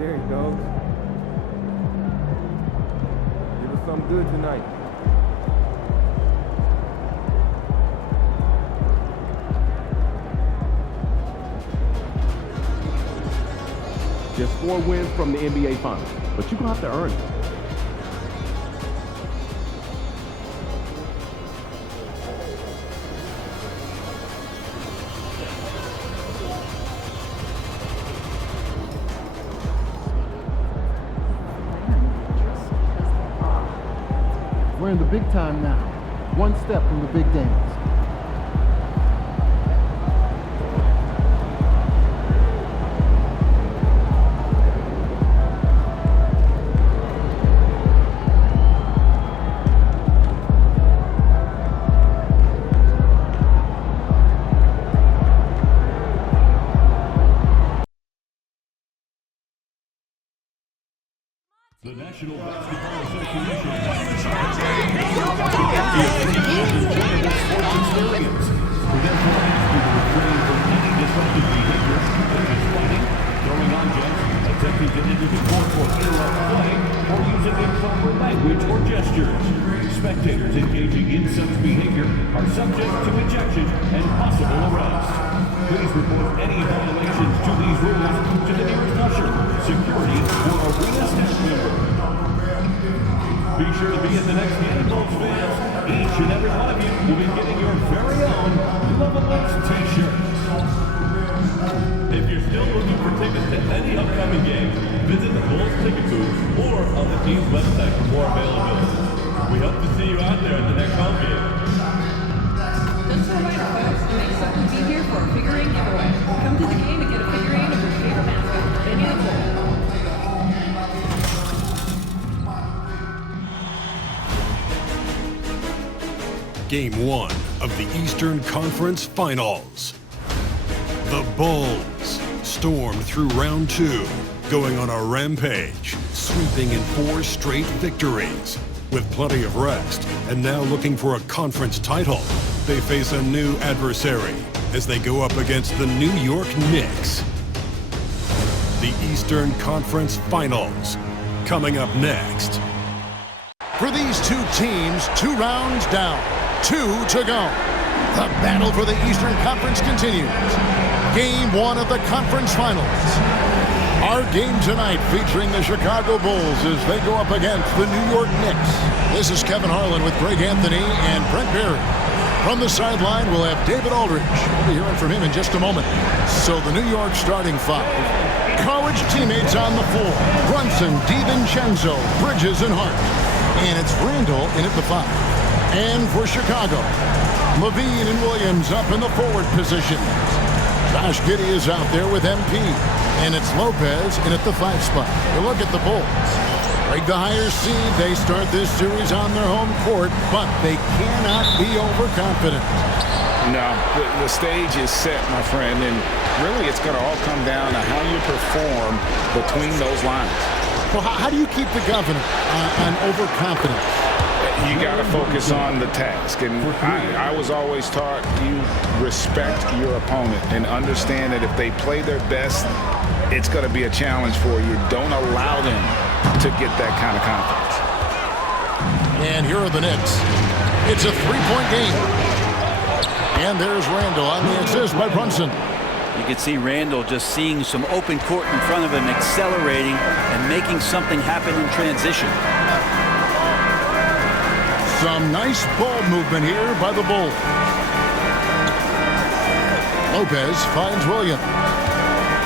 There he goes. Give us something good tonight. Just 4 wins from the NBA Finals, but you're going to have to earn it. We're in the big time now, one step from the big dance. The National Basketball Association sports experience. We therefore ask you to refrain from any disruptive behavior, such as fighting, throwing objects, attempting to enter the court for interrupt play, or using improper language or gestures. Spectators engaging in such behavior are subject to ejection and possible arrest. Please report any violations to these rules to the nearest usher, security, or arena staff member. Be sure to be at the next game, Bulls fans. Each and every one of you will be getting your very own Lovables t-shirt. If you're still looking for tickets to any upcoming games, visit the Bulls ticket booth or on the team's website for more availability. We hope to see you out there at the next home game. Just a reminder, folks, it makes something to be here for a figurine giveaway. Come to the game and get a figurine of your favorite mascot, Benny the Bull. Game 1 of the Eastern Conference Finals. The Bulls stormed through round 2, going on a rampage, sweeping in 4 straight victories. With plenty of rest, and now looking for a conference title, they face a new adversary as they go up against the New York Knicks. The Eastern Conference Finals, coming up next. For these 2 teams, 2 rounds down, 2 to go. The battle for the Eastern Conference continues. Game 1 of the conference finals. Our game tonight featuring the Chicago Bulls as they go up against the New York Knicks. This is Kevin Harlan with Greg Anthony and Brent Berry. From the sideline, we'll have David Aldridge. We'll be hearing from him in just a moment. So the New York starting 5. College teammates on the floor. Brunson, DiVincenzo, Bridges, and Hart. And it's Randall in at the 5. And for Chicago, Levine and Williams up in the forward positions. Josh Giddey is out there with MP. And it's Lopez in at the 5 spot. You look at the Bulls. Break the higher seed. They start this series on their home court, but they cannot be overconfident. No, the stage is set, my friend, and really it's going to all come down to how you perform between those lines. Well, how do you keep the governor on overconfidence? You got to focus on the task, and I was always taught you respect your opponent and understand that if they play their best, it's going to be a challenge for you. Don't allow them to get that kind of confidence. And here are the Knicks. It's a 3-point game. And there's Randall on the assist by Brunson. You can see Randall just seeing some open court in front of him, accelerating and making something happen in transition. Some nice ball movement here by the Bulls. Lopez finds Williams.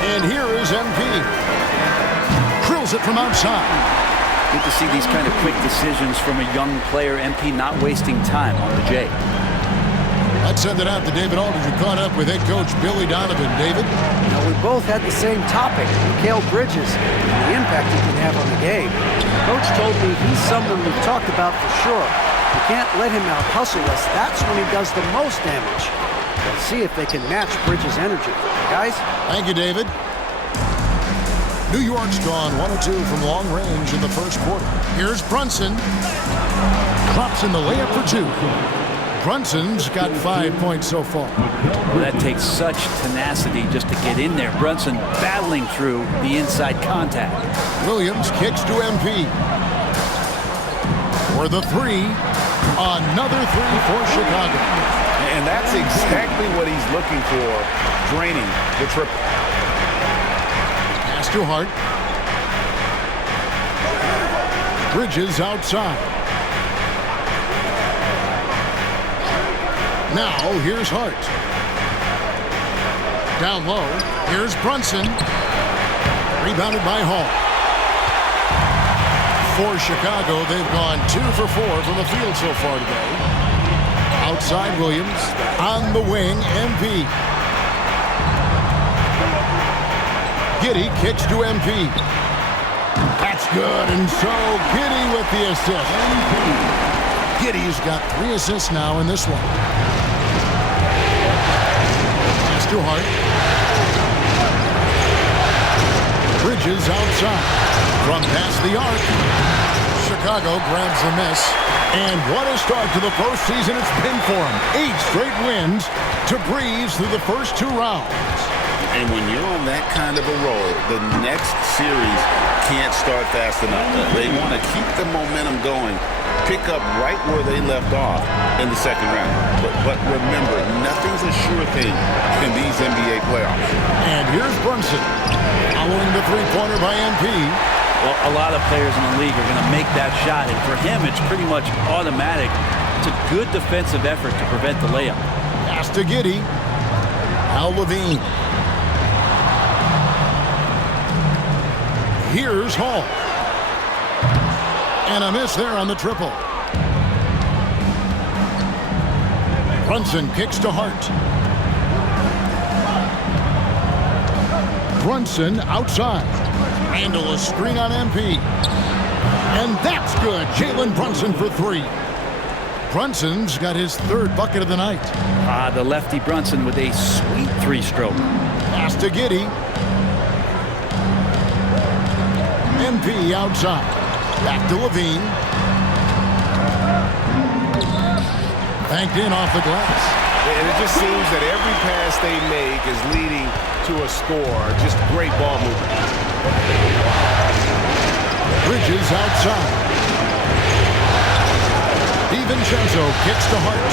And here is MP. Drills it from outside. Good to see these kind of quick decisions from a young player. MP not wasting time on the J. Let's send it out to David Aldridge, who caught up with head coach Billy Donovan. David? Now, we both had the same topic, Mikal Bridges, and the impact he can have on the game. Coach told me he's someone we've talked about for sure. You can't let him out-hustle us. That's when he does the most damage. Let's see if they can match Bridges' energy. Guys? Thank you, David. New York's gone 1 of 2 from long range in the first quarter. Here's Brunson. Drops in the layup for 2. Brunson's got 5 points so far. Well, that takes such tenacity just to get in there. Brunson battling through the inside contact. Williams kicks to MP. For the three. Another three for Chicago. And that's exactly what he's looking for, draining the triple. Pass to Hart. Bridges outside. Now here's Hart. Down low. Here's Brunson. Rebounded by Hall. For Chicago, they've gone 2 for 4 from the field so far today. Outside Williams. On the wing, MP. Giddey kicks to MP. That's good, and so Giddey with the assist. Giddey's got 3 assists now in this one. Pass to Hart. Bridges outside. From past the arc. Chicago grabs the miss. And what a start to the postseason it's been for them. 8 straight wins to breeze through the first 2 rounds. And when you're on that kind of a roll, the next series can't start fast enough. They want to keep the momentum going, pick up right where they left off in the second round. But remember, nothing's a sure thing in these NBA playoffs. And here's Brunson, following the three-pointer by MP. Well, a lot of players in the league are going to make that shot, and for him, it's pretty much automatic. It's a good defensive effort to prevent the layup. Pass to Giddey. Al Levine. Here's Hall. And a miss there on the triple. Brunson kicks to Hart. Brunson outside. Handle a screen on MP. And that's good. Jalen Brunson for 3. Brunson's got his 3rd bucket of the night. The lefty Brunson with a sweet 3-stroke. Pass to Giddey. MP outside. Back to Levine. Banked in off the glass. And it just seems that every pass they make is leading to a score. Just great ball movement. Bridges outside. DiVincenzo kicks to Hart.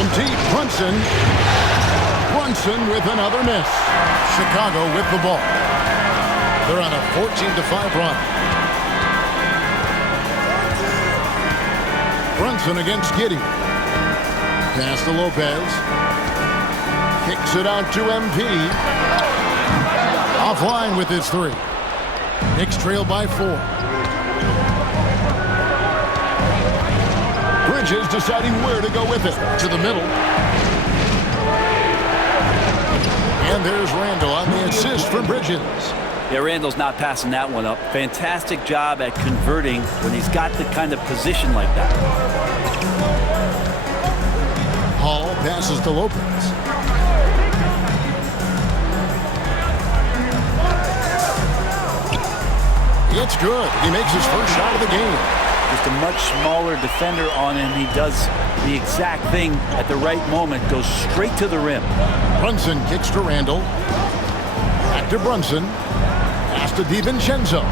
On deep, Brunson. Brunson with another miss. Chicago with the ball. They're on a 14-5 run. Brunson against Giddey. Pass to Lopez. Kicks it out to MP. Offline with his 3. Knicks trail by 4. Bridges deciding where to go with it. To the middle. And there's Randall on the assist from Bridges. Yeah, Randall's not passing that one up. Fantastic job at converting when he's got the kind of position like that. Hall passes to Lopez. It's good. He makes his first shot of the game. Just a much smaller defender on him. He does the exact thing at the right moment. Goes straight to the rim. Brunson kicks to Randall. Back to Brunson. Pass to DiVincenzo.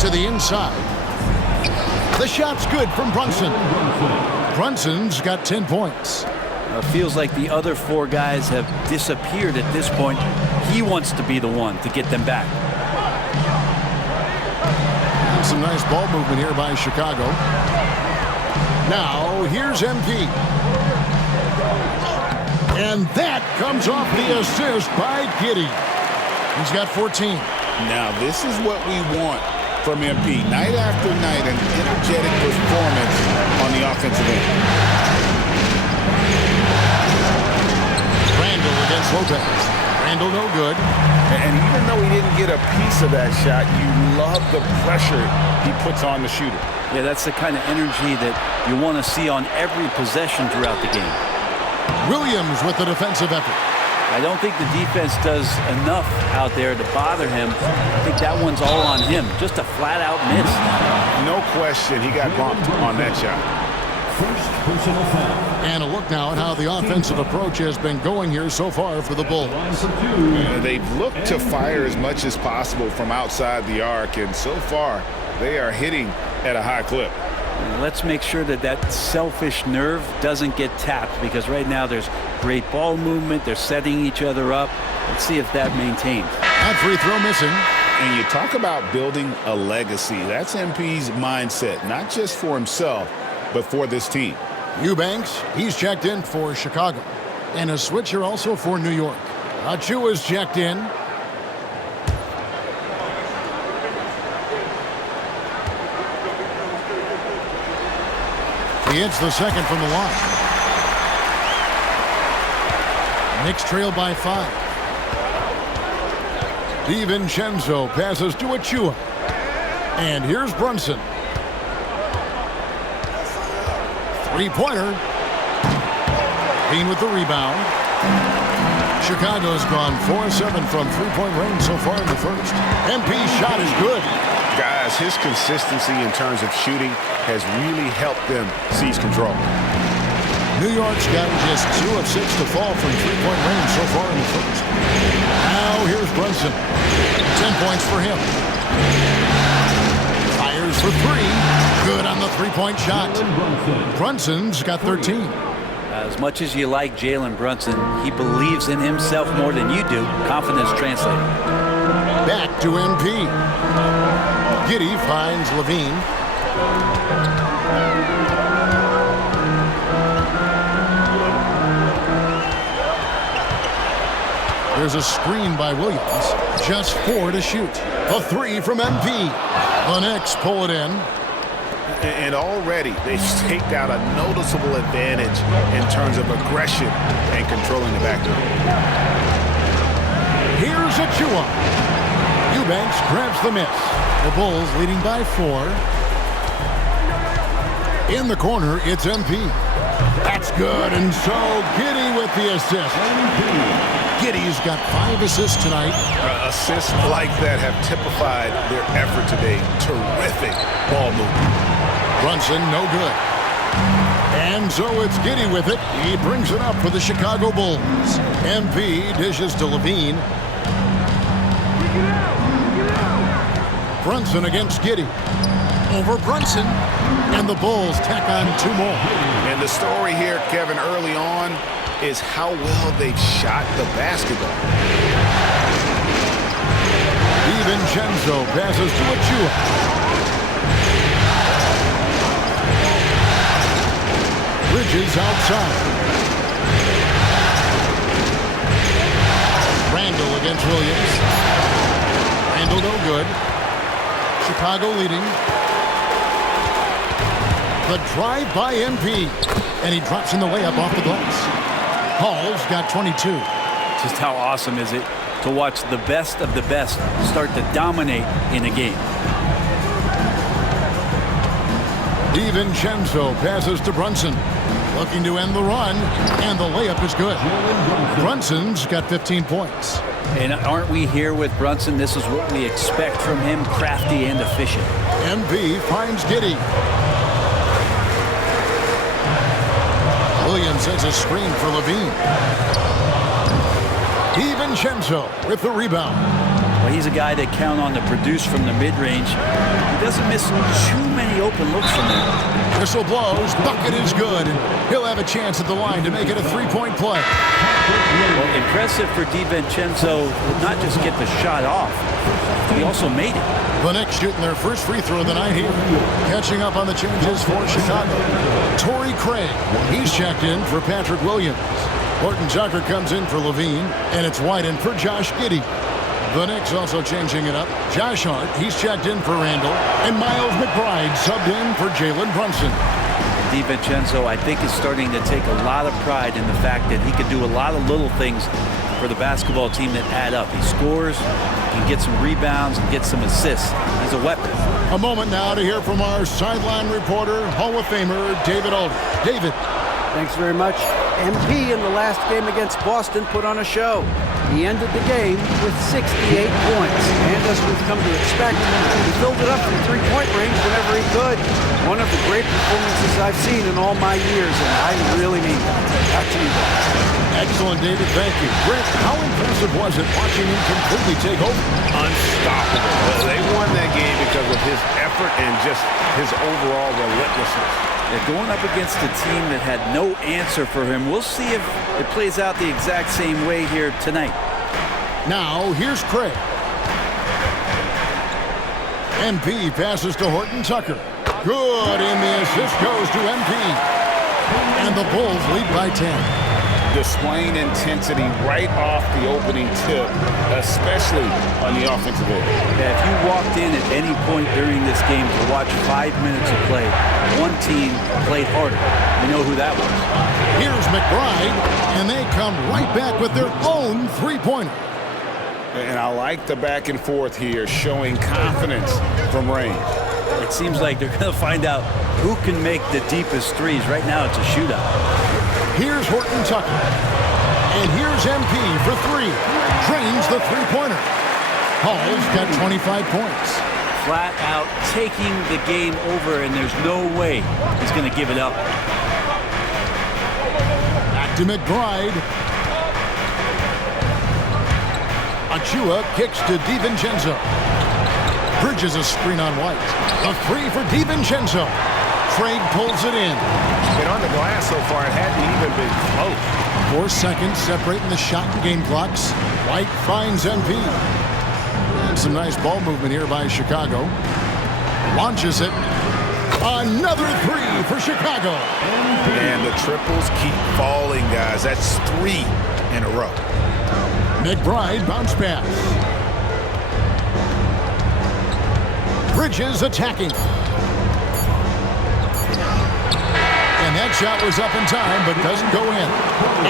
To the inside. The shot's good from Brunson. Brunson's got 10 points. Feels like the other 4 guys have disappeared at this point. He wants to be the one to get them back. Some nice ball movement here by Chicago. Now, here's MP. And that comes off the assist by Giddey. He's got 14. Now, this is what we want from MP. Night after night, an energetic performance on the offensive end. Randall against Lopez. Randall no good. And even though he didn't get a piece of that shot, you love the pressure he puts on the shooter. Yeah, that's the kind of energy that you want to see on every possession throughout the game. Williams with the defensive effort. I don't think the defense does enough out there to bother him. I think that one's all on him. Just a flat-out miss. No question, he got bumped on that shot. First personal foul. And a look now at how the offensive approach has been going here so far for the Bulls. They've looked to fire as much as possible from outside the arc, and so far they are hitting at a high clip. Let's make sure that that selfish nerve doesn't get tapped, because right now there's great ball movement. They're setting each other up. Let's see if that maintains. That free throw missing. And you talk about building a legacy. That's MP's mindset, not just for himself, but for this team. Eubanks, he's checked in for Chicago. And a switcher also for New York. Achua's checked in. He hits the second from the line. Knicks trail by 5. DiVincenzo passes to Achua. And here's Brunson. Three-pointer. Bean with the rebound. Chicago's gone 4-7 from three-point range so far in the first. MP's shot is good. Guys, his consistency in terms of shooting has really helped them seize control. New York's gotten just 2 of 6 to fall from three-point range so far in the first. Now here's Brunson. 10 points for him. Fires for 3. Good on the three-point shot. Brunson's got 13. As much as you like Jalen Brunson, he believes in himself more than you do. Confidence translated. Back to MP. Giddey finds Levine. There's a screen by Williams. Just 4 to shoot. A 3 from MP. The Knicks pull it in. And already they've staked out a noticeable advantage in terms of aggression and controlling the backcourt. Here's Achua. Eubanks grabs the miss. The Bulls leading by 4. In the corner, it's MP. That's good, and so Giddey with the assist. Giddey's got 5 assists tonight. Assists like that have typified their effort today. Terrific ball movement. Brunson, no good. And so it's Giddey with it. He brings it up for the Chicago Bulls. MP dishes to Levine. Brunson against Giddey. Over Brunson. And the Bulls tack on 2 more. And the story here, Kevin, early on is how well they've shot the basketball. DiVincenzo passes to Achua. Bridges outside. Randall against Williams. Randall no good. Chicago leading. The drive by MP. And he drops in the layup off the glass. Hall's got 22. Just how awesome is it to watch the best of the best start to dominate in a game. DiVincenzo passes to Brunson. Looking to end the run, and the layup is good. Brunson's got 15 points. And aren't we here with Brunson? This is what we expect from him, crafty and efficient. MP finds Giddey. Williams has a screen for Levine. DiVincenzo with the rebound. Well, he's a guy that count on to produce from the mid-range. He doesn't miss too many open looks from there. Whistle blows, bucket is good, and he'll have a chance at the line to make it a 3-point play. Well, impressive for DiVincenzo to not just get the shot off, he also made it. The Knicks shooting their first free throw of the night here. Catching up on the changes for Chicago. Torrey Craig, he's checked in for Patrick Williams. Horton Tucker comes in for Levine, and it's Whiten for Josh Giddey. The Knicks also changing it up. Josh Hart, he's checked in for Randall. And Miles McBride subbed in for Jalen Brunson. DiVincenzo, I think, is starting to take a lot of pride in the fact that he can do a lot of little things for the basketball team that add up. He scores, he can get some rebounds, and get some assists. He's a weapon. A moment now to hear from our sideline reporter, Hall of Famer David Alder. David. Thanks very much. MP in the last game against Boston put on a show. He ended the game with 68 points. And as we've come to expect, he filled it up from three-point range whenever he could. One of the great performances I've seen in all my years, and I really mean that. Back to you guys. Excellent, David. Thank you. Brent, how impressive was it watching him completely take over? Unstoppable. They won that game because of his effort and just his overall relentlessness. Going up against a team that had no answer for him. We'll see if it plays out the exact same way here tonight. Now, here's Craig. MP passes to Horton Tucker. Good, and the assist goes to MP. And the Bulls lead by 10. Displaying intensity right off the opening tip, especially on the offensive end. Yeah, if you walked in at any point during this game to watch 5 minutes of play, one team played harder. You know who that was. Here's McBride, and they come right back with their own three-pointer. And I like the back and forth here, showing confidence from range. It seems like they're going to find out who can make the deepest threes. Right now, it's a shootout. Here's Horton Tucker. And here's MP for three. Drains the three-pointer. Hall's got 25 points. Flat out taking the game over, and there's no way he's going to give it up. Back to McBride. Achua kicks to DiVincenzo. Bridges a screen on White. A three for DiVincenzo. Craig pulls it in. And on the glass so far, it hadn't even been close. 4 seconds separating the shot and game clocks. White finds MP. And some nice ball movement here by Chicago. Launches it. Another three for Chicago. And the triples keep falling, guys. That's 3 in a row. McBride bounce pass. Bridges attacking. And that shot was up in time, but doesn't go in.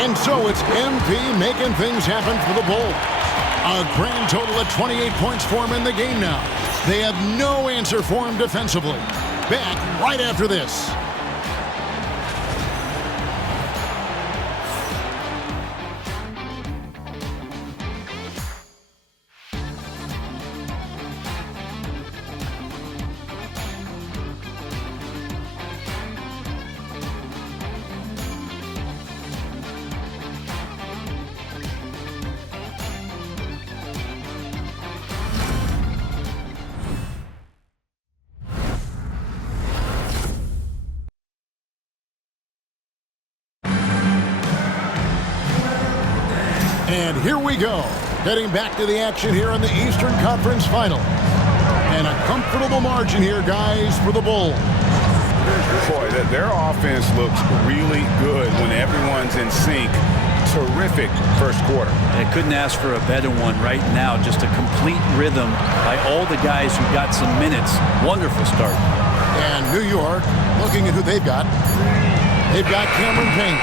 And so it's MP making things happen for the Bulls. A grand total of 28 points for him in the game now. They have no answer for him defensively. Back right after this. And here we go, heading back to the action here in the Eastern Conference Final. And a comfortable margin here, guys, for the Bulls. Boy, their offense looks really good when everyone's in sync. Terrific first quarter. I couldn't ask for a better one right now. Just a complete rhythm by all the guys who got some minutes. Wonderful start. And New York, looking at who they've got. They've got Cameron Payne.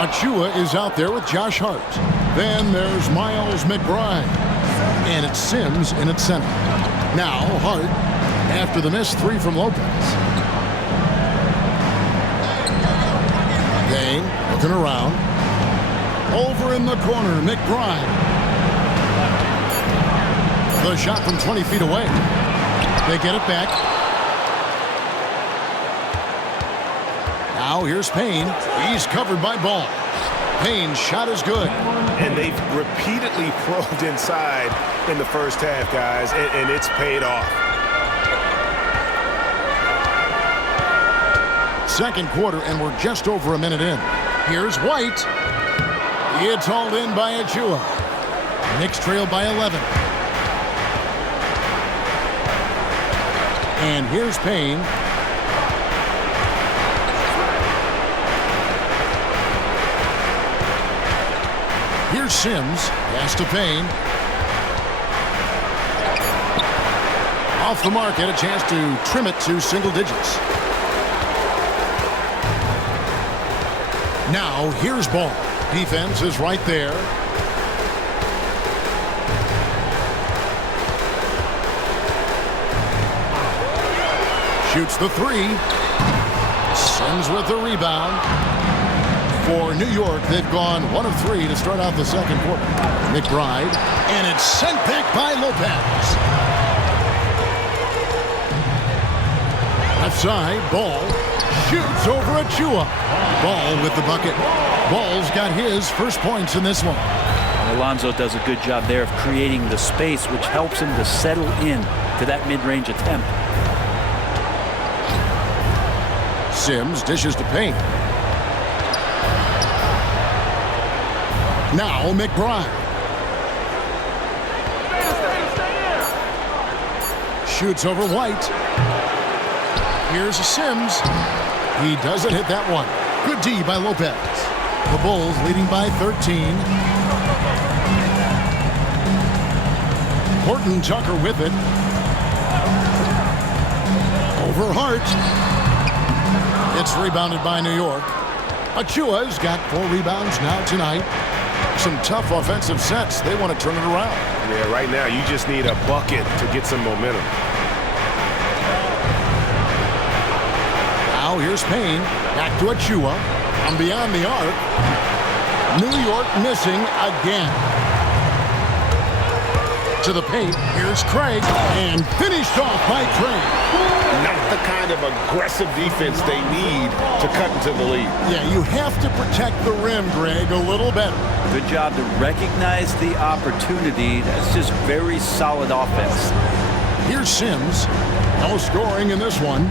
Achua is out there with Josh Hart. Then there's Miles McBride. And it's Sims in its center. Now Hart, after the missed three from Lopez. Payne looking around. Over in the corner, McBride. The shot from 20 feet away. They get it back. Now here's Payne. He's covered by Ball. Payne's shot is good. And they've repeatedly probed inside in the first half, guys, and it's paid off. Second quarter, and we're just over a minute in. Here's White. It's hauled in by Achua. Knicks trail by 11. And here's Payne. Here's Sims. Pass to Payne. Off the mark, had a chance to trim it to single digits. Now, here's Ball. Defense is right there. Shoots the three. Sims with the rebound. For New York, they've gone 1 of 3 to start out the second quarter. McBride, and it's sent back by Lopez. Left side, Ball shoots over Achua. Ball with the bucket. Ball's got his first points in this one. Alonzo does a good job there of creating the space, which helps him to settle in to that mid-range attempt. Sims dishes to Payne. Now McBride. Shoots over White. Here's Sims. He doesn't hit that one. Good D by Lopez. The Bulls leading by 13. Horton Tucker with it. Over Hart. It's rebounded by New York. Achua's got 4 rebounds now tonight. Some tough offensive sets. They want to turn it around. Yeah, right now you just need a bucket to get some momentum. Now here's Payne. Back to Achua. From beyond the arc. New York missing again. To the paint. Here's Craig. And finished off by Craig. Not the kind of aggressive defense they need to cut into the lead. Yeah, you have to protect the rim, Greg, a little better. Good job to recognize the opportunity. That's just very solid offense. Here's Sims. No scoring in this one.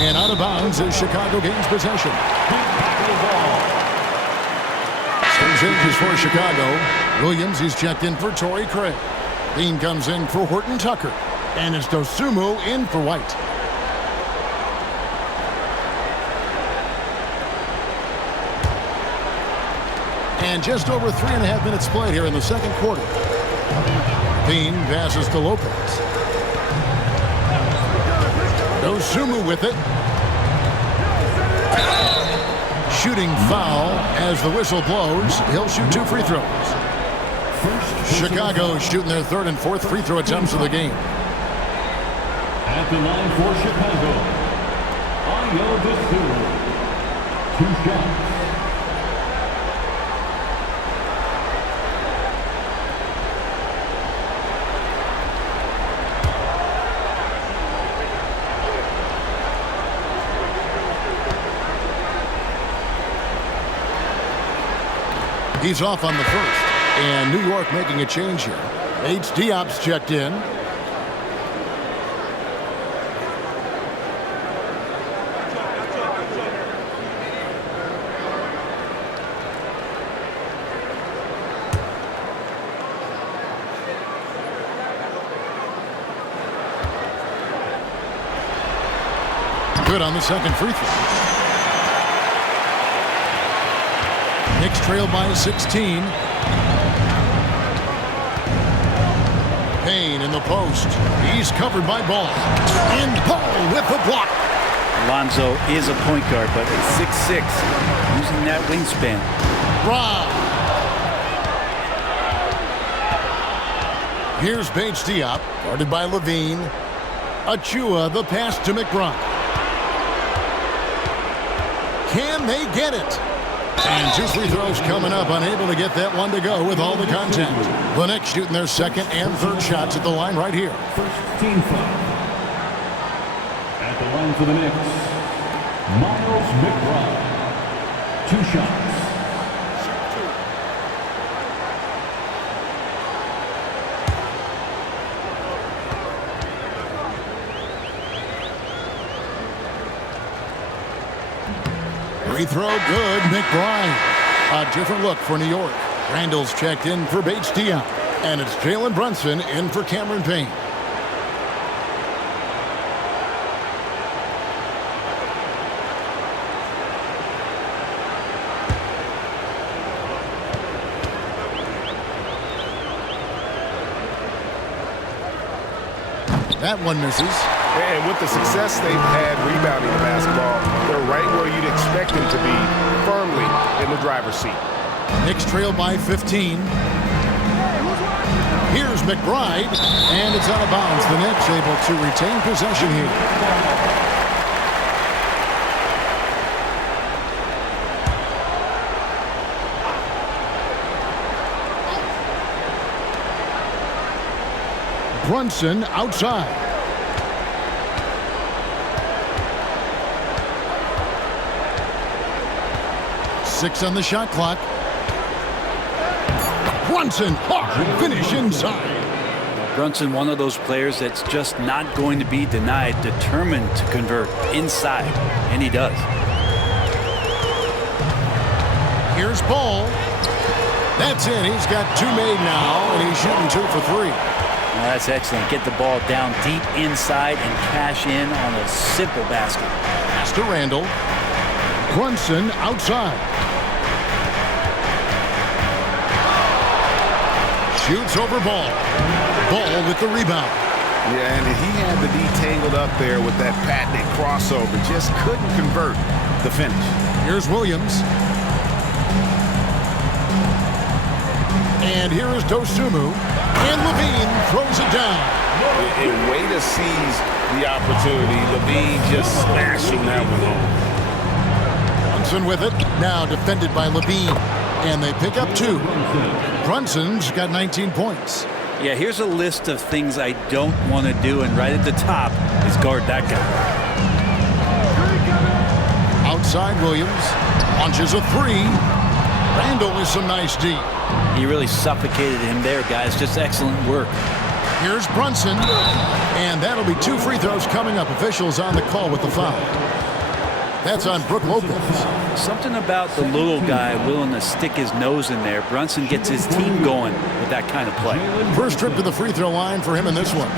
And out of bounds as Chicago gains possession. Sims changes for Chicago. Williams is checked in for Torrey Craig. Bean comes in for Horton Tucker. And it's Dosunmu in for White. And just over 3.5 minutes played here in the second quarter. Bean passes to Lopez. Dosunmu with it. Shooting foul as the whistle blows. He'll shoot 2 free throws. Chicago shooting their 3rd and 4th free throw attempts of the game. At the line for Chicago, Ayo Dosunmu. 2 shots. He's off on the first. And New York making a change here. H. Diop's checked in. Good on the second free throw. Knicks trail by 16. Payne in the post. He's covered by Ball. And Ball with the block. Alonzo is a point guard, but at 6'6", using that wingspan. Rob. Here's Bates Diop, guarded by Levine. Achua, the pass to McBride. Can they get it? And 2 free throws coming up, unable to get that one to go with all the contact. The Knicks shooting their 2nd and 3rd shots at the line right here. First team foul. At the line for the Knicks, Miles McBride. 2 shots. Free throw good, McBride. A different look for New York. Randall's checked in for Bates Diop. And it's Jalen Brunson in for Cameron Payne. That one misses. And with the success they've had rebounding the basketball, they're right where you'd expect them to be, firmly in the driver's seat. Knicks trail by 15. Here's McBride, and it's out of bounds. The Knicks able to retain possession here. Brunson outside. Six on the shot clock. Brunson, hard finish inside. Brunson, one of those players that's just not going to be denied, determined to convert inside, and he does. Here's Ball. That's it. He's got two made now, and he's shooting 2 for 3. Well, that's excellent. Get the ball down deep inside and cash in on a simple basket. Pass to Randall. Brunson outside. Shoots over Ball. Ball with the rebound. Yeah, and he had to be tangled up there with that patented crossover. Just couldn't convert the finish. Here's Williams. And here is Dosunmu. And Levine throws it down. A way to seize the opportunity. Levine just smashing that one home. Brunson with it. Now defended by Levine. And they pick up 2. Brunson's got 19 points. Yeah, here's a list of things I don't want to do, and right at the top is guard that guy. Outside Williams. Launches a 3. Randall with some nice D. He really suffocated him there, guys. Just excellent work. Here's Brunson. And that'll be 2 free throws coming up. Officials on the call with the foul. That's on Brook Lopez. Something about the little guy willing to stick his nose in there. Brunson gets his team going with that kind of play. First trip to the free throw line for him in this one.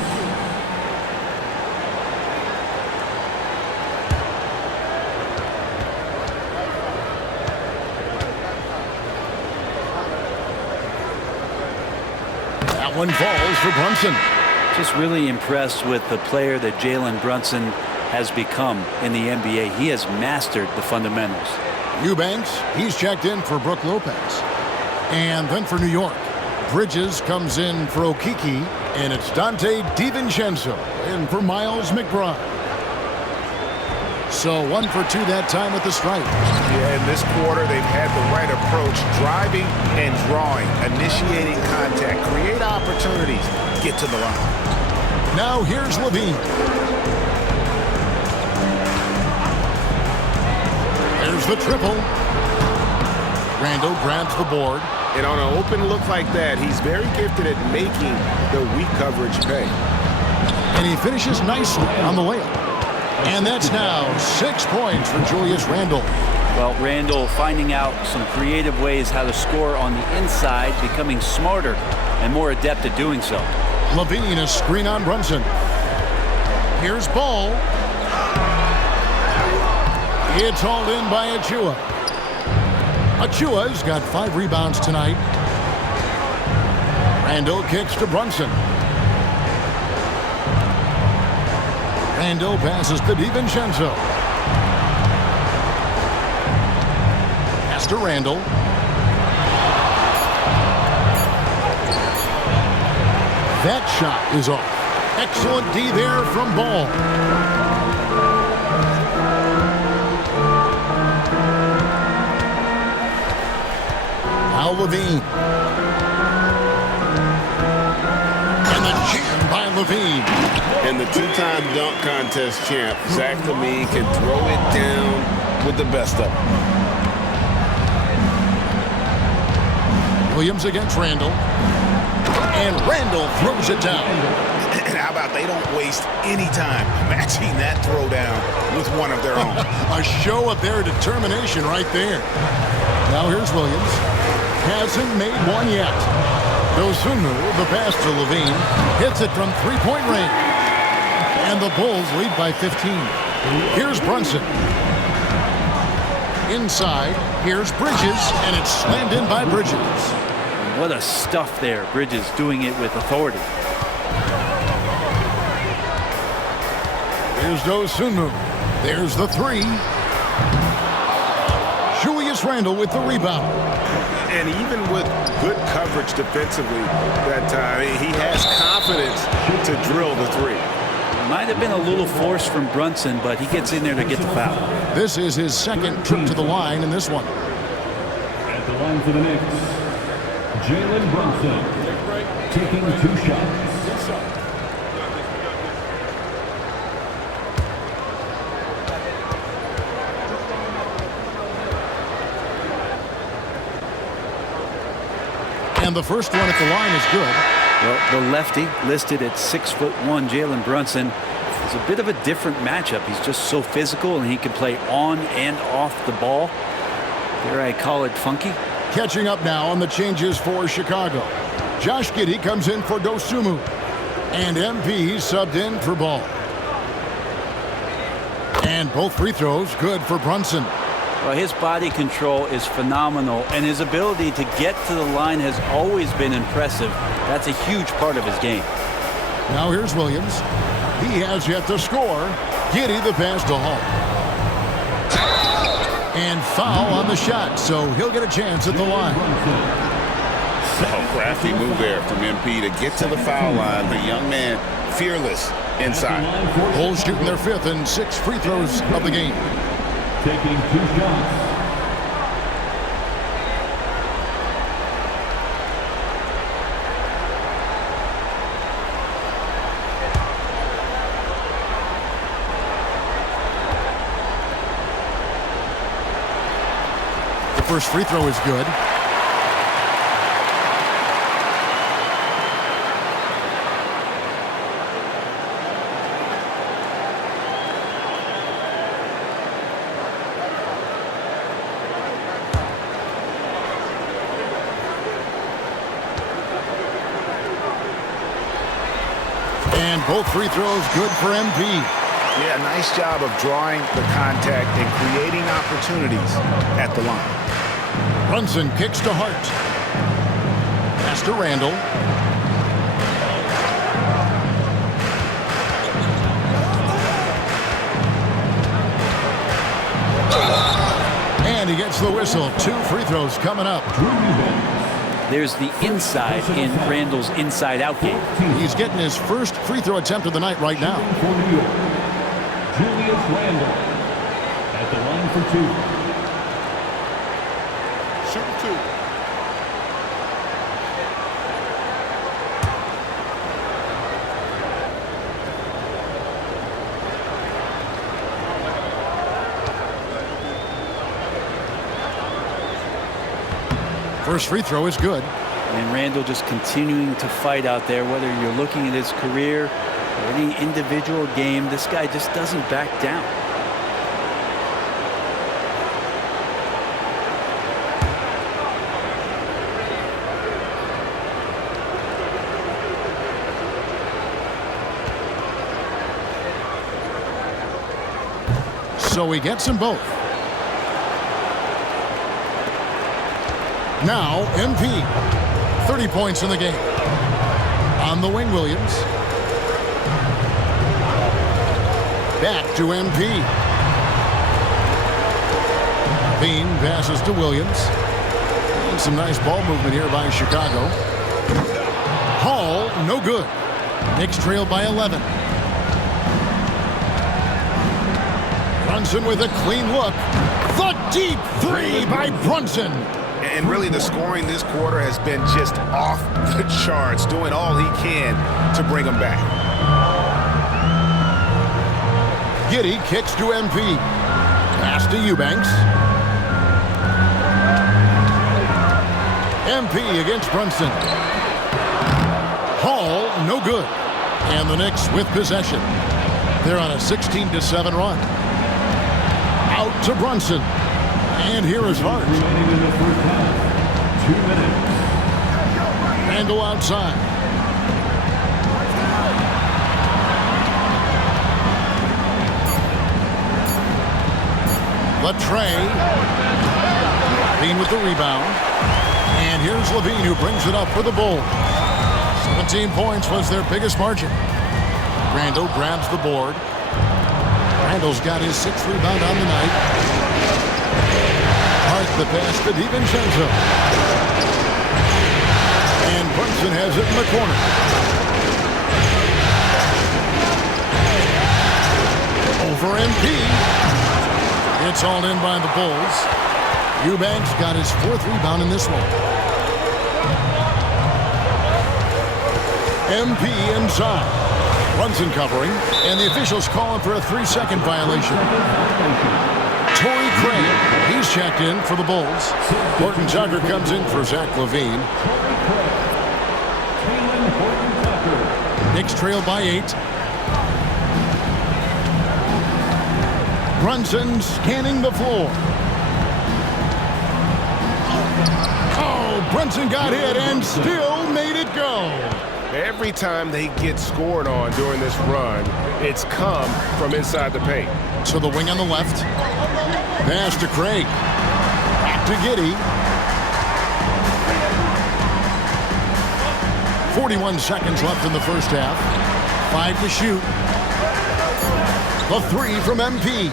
That one falls for Brunson. Just really impressed with the player that Jalen Brunson has become in the NBA. He has mastered the fundamentals. Eubanks, he's checked in for Brook Lopez. And then for New York, Bridges comes in for Okiki, and it's Dante DiVincenzo in for Miles McBride. So 1 for 2 that time with the strike. Yeah, in this quarter, they've had the right approach, driving and drawing, initiating contact, create opportunities, get to the line. Now here's Levine. There's the triple. Randall grabs the board. And on an open look like that, he's very gifted at making the weak coverage pay. And he finishes nicely on the layup. And that's now 6 points for Julius Randall. Well, Randall finding out some creative ways how to score on the inside, becoming smarter and more adept at doing so. Levine, a screen on Brunson. Here's Ball. It's hauled in by Achua. Achua's got 5 rebounds tonight. Randall kicks to Brunson. Randall passes to DiVincenzo. Pass to Randall. That shot is off. Excellent D there from Ball. Now Levine. And the jam by Levine. And the 2-time dunk contest champ, Zach LaVine, can throw it down with the best of them. Williams against Randall. And Randall throws it down. And how about they don't waste any time matching that throwdown with one of their own. A show of their determination right there. Now here's Williams. Hasn't made one yet. Dosunmu, the pass to Levine, hits it from 3-point range. And the Bulls lead by 15. Here's Brunson. Inside, here's Bridges, and it's slammed in by Bridges. What a stuff there. Bridges doing it with authority. Here's Dosunmu. There's the 3. Julius Randall with the rebound. And even with good coverage defensively that time, he has confidence to drill the 3. Might have been a little force from Brunson, but he gets in there to get the foul. This is his second trip to the line in this one. At the line for the Knicks, Jalen Brunson taking 2 shots. And the first one at the line is good. Well, the lefty listed at 6'1", Jalen Brunson, is a bit of a different matchup. He's just so physical, and he can play on and off the ball. Dare I call it funky? Catching up now on the changes for Chicago. Josh Giddey comes in for Dosunmu. And MP subbed in for Ball. And both free throws good for Brunson. Well, his body control is phenomenal, and his ability to get to the line has always been impressive. That's a huge part of his game. Now here's Williams. He has yet to score. Giddey the pass to Hall. And foul on the shot, so he'll get a chance at the line. Oh, crafty move there from MP to get to the foul line. The young man, fearless inside. Bulls shooting their 5th and 6 free throws of the game. Taking 2 shots. The first free throw is good. And both free throws good for MP. Yeah, nice job of drawing the contact and creating opportunities at the line. Brunson kicks to Hart. Pass to Randall. And he gets the whistle. 2 free throws coming up. There's the inside in Randall's inside-out game. He's getting his first free throw attempt of the night right now. For New York, Julius Randle at the line for 2. Shoot 2. First free throw is good. And Randall just continuing to fight out there, whether you're looking at his career or any individual game, this guy just doesn't back down. So he gets them both. Now, MP. 30 points in the game. On the wing, Williams. Back to MP. Bean passes to Williams. And some nice ball movement here by Chicago. Hall, no good. Knicks trail by 11. Brunson with a clean look. The deep 3 by Brunson. And really the scoring this quarter has been just off the charts, doing all he can to bring them back. Giddey kicks to MP. Pass to Eubanks. MP against Brunson. Hall, no good. And the Knicks with possession. They're on a 16-7 run. Out to Brunson. And here is Hart. Remaining in the first half. 2 minutes. Randall outside. Latrey. Bean with the rebound. And here's Levine who brings it up for the Bulls. 17 points was their biggest margin. Randall grabs the board. Randall's got his 6th rebound on the night. Hart the pass to DiVincenzo. And Brunson has it in the corner. Over MP. It's all in by the Bulls. Eubanks got his 4th rebound in this one. MP inside. Brunson covering, and the officials calling for a 3-second violation. Torrey Craig, he's checked in for the Bulls. Horton Tucker comes in for Zach LaVine. Knicks trail by 8. Brunson scanning the floor. Oh, Brunson got hit and still made it go. Every time they get scored on during this run, it's come from inside the paint. To the wing on the left. Pass to Craig. Back to Giddey. 41 seconds left in the first half. 5 to shoot. The 3 from MP.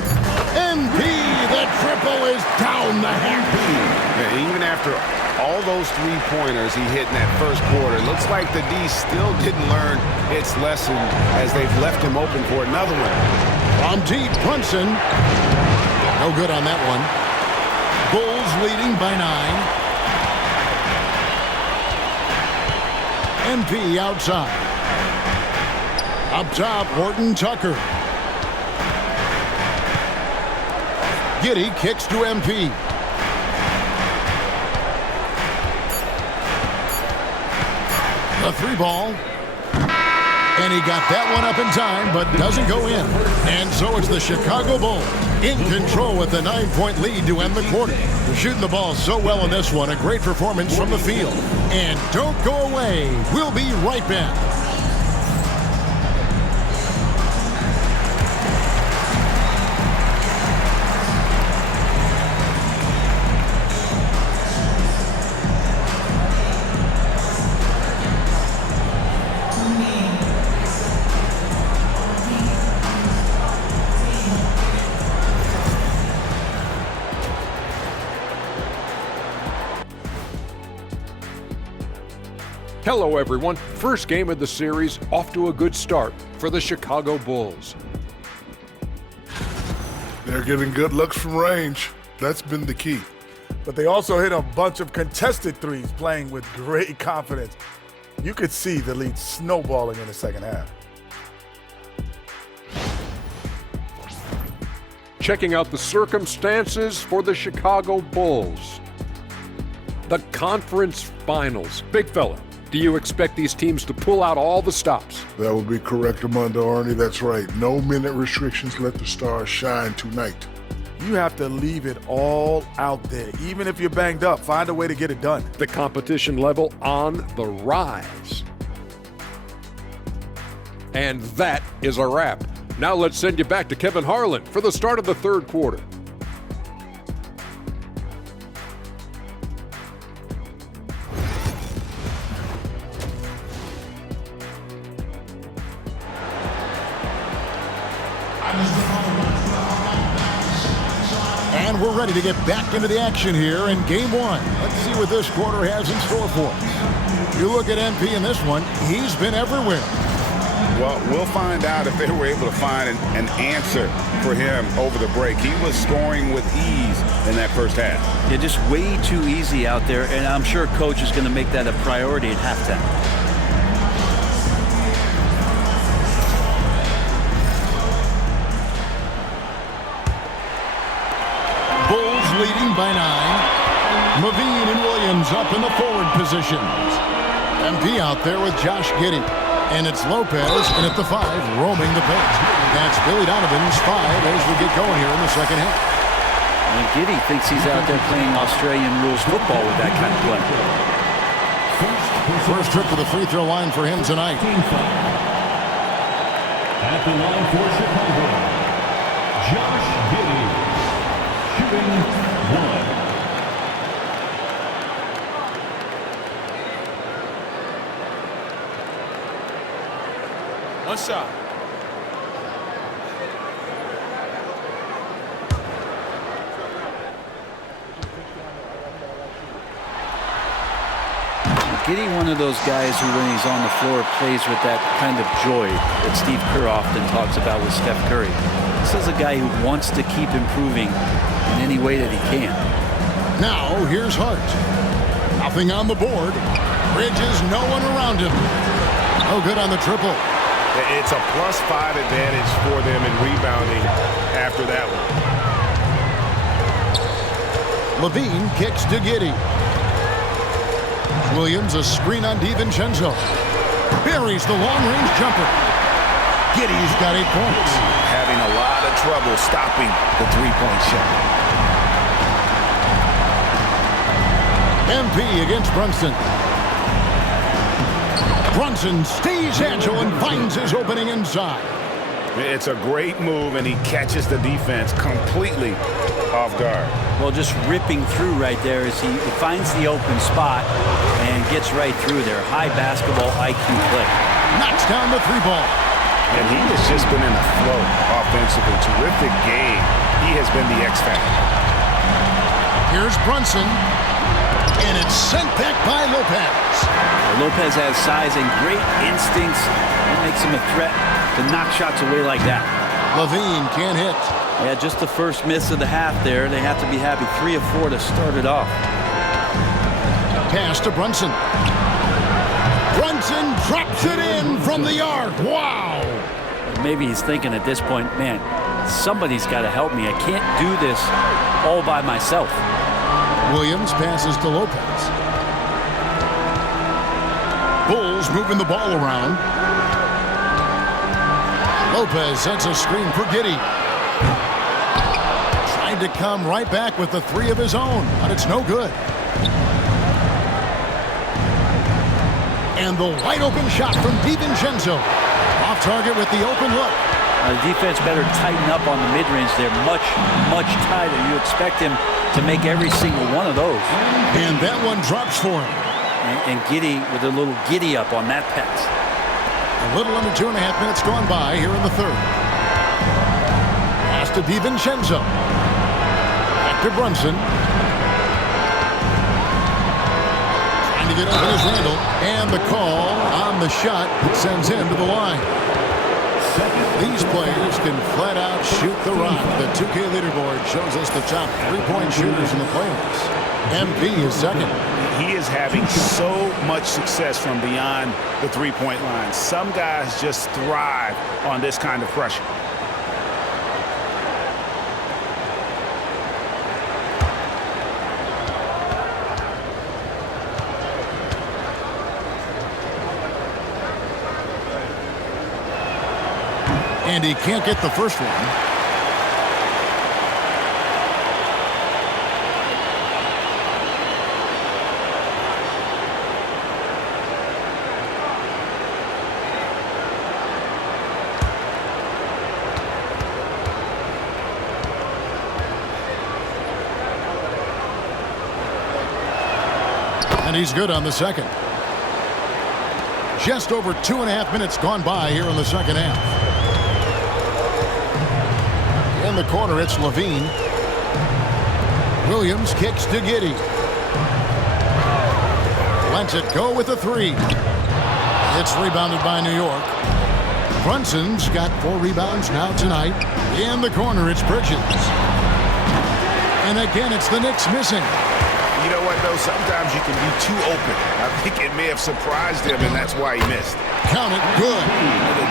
MP, the triple is down the hatch. Yeah, even after all those three-pointers he hit in that first quarter, looks like the D still didn't learn its lesson as they've left him open for another one. From deep, Brunson. No good on that one. Bulls leading by 9. MP outside. Up top, Horton Tucker. Giddey kicks to MP. The 3-ball. And he got that one up in time, but doesn't go in. And so it's the Chicago Bulls in control with the 9-point lead to end the quarter. They're shooting the ball so well in this one. A great performance from the field. And don't go away. We'll be right back. Hello, everyone. First game of the series, off to a good start for the Chicago Bulls. They're getting good looks from range. That's been the key. But they also hit a bunch of contested threes, playing with great confidence. You could see the lead snowballing in the second half. Checking out the circumstances for the Chicago Bulls. The conference finals. Big fella, do you expect these teams to pull out all the stops? That would be correct, Armando Arnie. That's right. No minute restrictions. Let the stars shine tonight. You have to leave it all out there. Even if you're banged up, find a way to get it done. The competition level on the rise. And that is a wrap. Now let's send you back to Kevin Harlan for the start of the third quarter. And we're ready to get back into the action here in game one. Let's see what this quarter has in store for us. You look at MP in this one, he's been everywhere. Well, we'll find out if they were able to find an answer for him over the break. He was scoring with ease in that first half. Yeah, just way too easy out there, and I'm sure coach is going to make that a priority at halftime. Bulls leading by 9. Levine and Williams up in the forward positions. MP out there with Josh Giddey. And it's Lopez, and at the 5, roaming the paint. That's Billy Donovan's 5 as we get going here in the second half. And Giddey thinks he's out there playing Australian rules football with that kind of play. First trip to the free throw line for him tonight. At the line for Chicago, Josh Giddey, shooting 1. One shot. Giddey, one of those guys who, when he's on the floor, plays with that kind of joy that Steve Kerr often talks about with Steph Curry. This is a guy who wants to keep improving in any way that he can. Now, here's Hart. Nothing on the board. Bridges, no one around him. No good on the triple. It's a +5 advantage for them in rebounding after that one. Levine kicks to Giddey. Williams, a screen on DiVincenzo. Buries the long-range jumper. Giddey's got 8 points. Having a lot of trouble stopping the three-point shot. MP against Brunson. Brunson stays agile and finds his opening inside. It's a great move, and he catches the defense completely off guard. Well, just ripping through right there as he finds the open spot and gets right through there. High basketball IQ play. Knocks down the 3 ball. And he has just been in a flow offensively. Terrific game. He has been the X factor. Here's Brunson. And it's sent back by Lopez. Lopez has size and great instincts. It makes him a threat to knock shots away like that. Levine can't hit. Yeah, just the first miss of the half there. They have to be happy. 3 of 4 to start it off. Pass to Brunson. Brunson drops it in from the arc. Wow! Maybe he's thinking at this point, man, somebody's got to help me. I can't do this all by myself. Williams passes to Lopez. Bulls moving the ball around. Lopez sets a screen for Giddey. Tried to come right back with the 3 of his own, but it's no good. And the wide open shot from DiVincenzo. Off target with the open look. The defense better tighten up on the mid-range there. Much, much tighter. You expect him to make every single one of those. And that one drops for him. And Giddey with a little giddy up on that pass. A little under 2.5 minutes gone by here in the third. Pass to DiVincenzo. Back to Brunson. Trying to get open as Randall. And the call on the shot that sends him to the line. These players can flat out shoot the rock. The 2K leaderboard shows us the top 3-point shooters in the playoffs. MP is second. He is having so much success from beyond the three-point line. Some guys just thrive on this kind of pressure. And he can't get the first one. And he's good on the second. Just over 2.5 minutes gone by here in the second half. In the corner, it's Levine. Williams kicks to Giddey. Lets it go with a 3. It's rebounded by New York. Brunson's got 4 rebounds now tonight. In the corner, it's Bridges. And again, it's the Knicks missing. You know what, though? Sometimes you can be too open. I think it may have surprised him, and that's why he missed. Count it, good.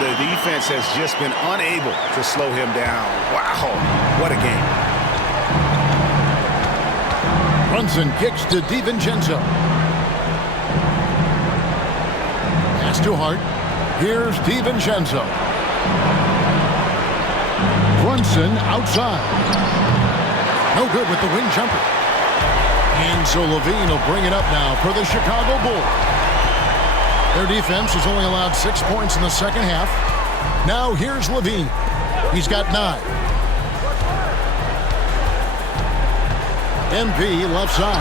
The defense has just been unable to slow him down. Wow, what a game. Brunson kicks to DiVincenzo. Pass to Hart. Here's DiVincenzo. Brunson outside. No good with the wing jumper. And so Levine will bring it up now for the Chicago Bulls. Their defense has only allowed 6 points in the second half. Now here's Levine. He's got 9. MP left side.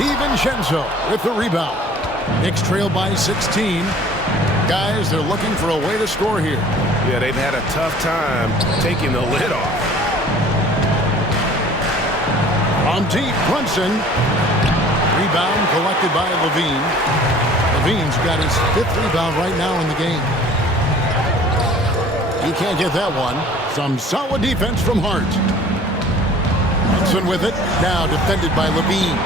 DiVincenzo with the rebound. Knicks trail by 16. Guys, they're looking for a way to score here. Yeah, they've had a tough time taking the lid off. On deep, Brunson. Rebound collected by Levine. Levine's got his 5th rebound right now in the game. He can't get that one. Some solid defense from Hart. Brunson with it. Now defended by Levine.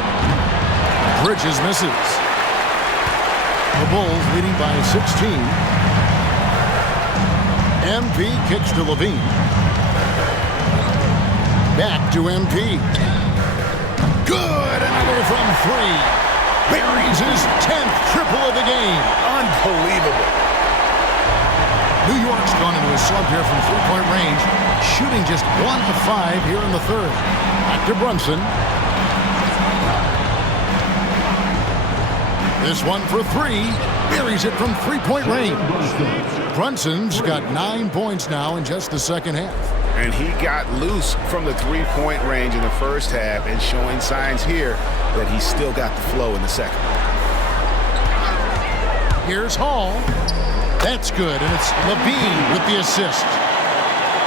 Bridges misses. The Bulls leading by 16. MP kicks to Levine. Back to MP. Chicago from 3. Buries his 10th triple of the game. Unbelievable. New York's gone into a slump here from three-point range, shooting just 1 of 5 here in the third. Back to Brunson. This one for 3. Buries it from three-point range. Brunson's got 9 points now in just the second half. And he got loose from the three-point range in the first half and showing signs here that he's still got the flow in the second. Here's Hall. That's good, and it's Levine with the assist.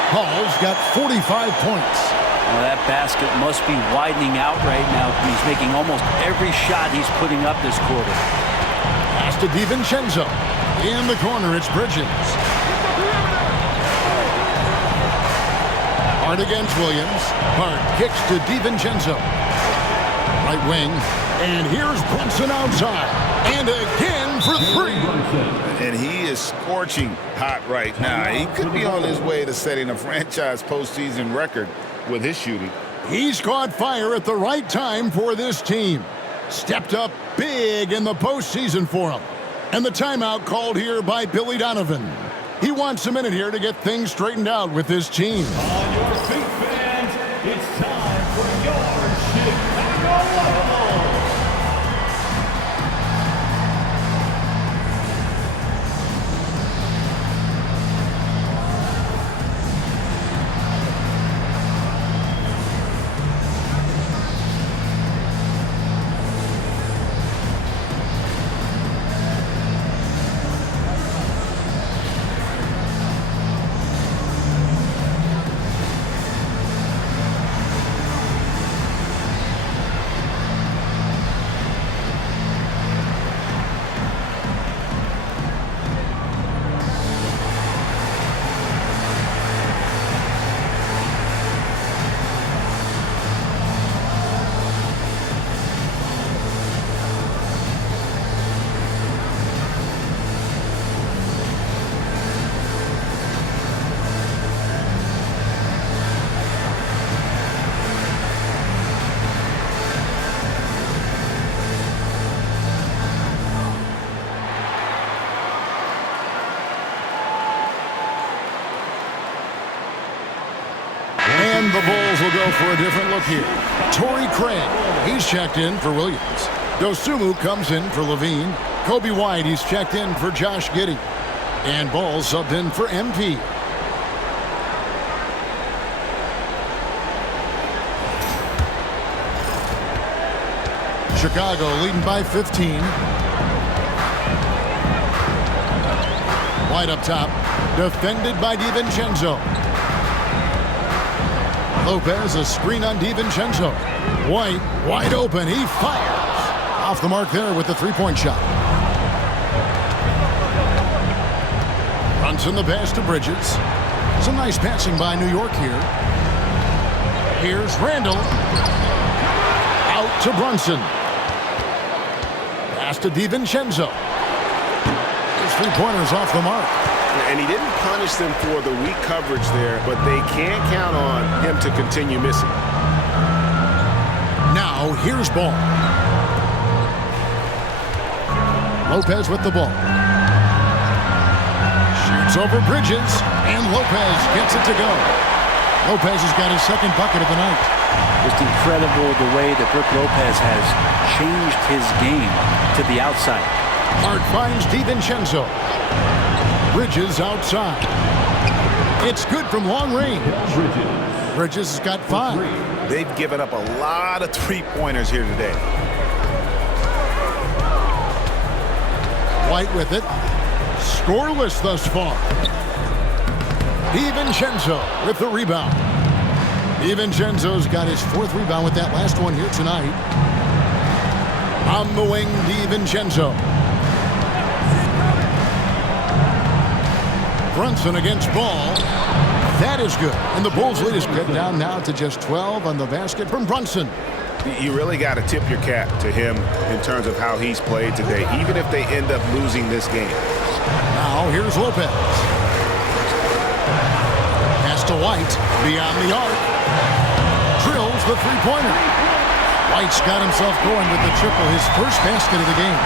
Hall's got 45 points. Well, that basket must be widening out right now. He's making almost every shot he's putting up this quarter. Pass to DiVincenzo. In the corner, it's Bridges. Hart against Williams. Hart kicks to DiVincenzo. Right wing. And here's Brunson outside. And again for 3. And he is scorching hot right now. He could be on his way to setting a franchise postseason record with his shooting. He's caught fire at the right time for this team. Stepped up big in the postseason for him. And the timeout called here by Billy Donovan. He wants a minute here to get things straightened out with his team. On your feet, fans, it's time for your Chicago Bulls. And the Bulls will go for a different look here. Torrey Craig, he's checked in for Williams. Dosunmu comes in for Levine. Kobe White, he's checked in for Josh Giddey. And Ball subbed in for MP. Chicago leading by 15. White up top, defended by DiVincenzo. Lopez, a screen on DiVincenzo. White, wide open, he fires. Off the mark there with the three-point shot. Brunson the pass to Bridges. Some nice passing by New York here. Here's Randall. Out to Brunson. Pass to DiVincenzo. His three-pointers off the mark. And he didn't punish them for the weak coverage there, but they can't count on him to continue missing. Now, here's Ball. Lopez with the ball. Shoots over Bridges, and Lopez gets it to go. Lopez has got his second bucket of the night. Just incredible the way that Brook Lopez has changed his game to the outside. Hart finds DiVincenzo. Bridges outside. It's good from long range. Bridges has got 5. They've given up a lot of three-pointers here today. White with it. Scoreless thus far. DiVincenzo with the rebound. DiVincenzo's got his 4th rebound with that last one here tonight. On the wing, DiVincenzo. Brunson against Ball. That is good. And the Bulls lead is cut down now to just 12 on the basket from Brunson. You really got to tip your cap to him in terms of how he's played today, even if they end up losing this game. Now here's Lopez. Pass to White, beyond the arc. Drills the three-pointer. White's got himself going with the triple, his first basket of the game.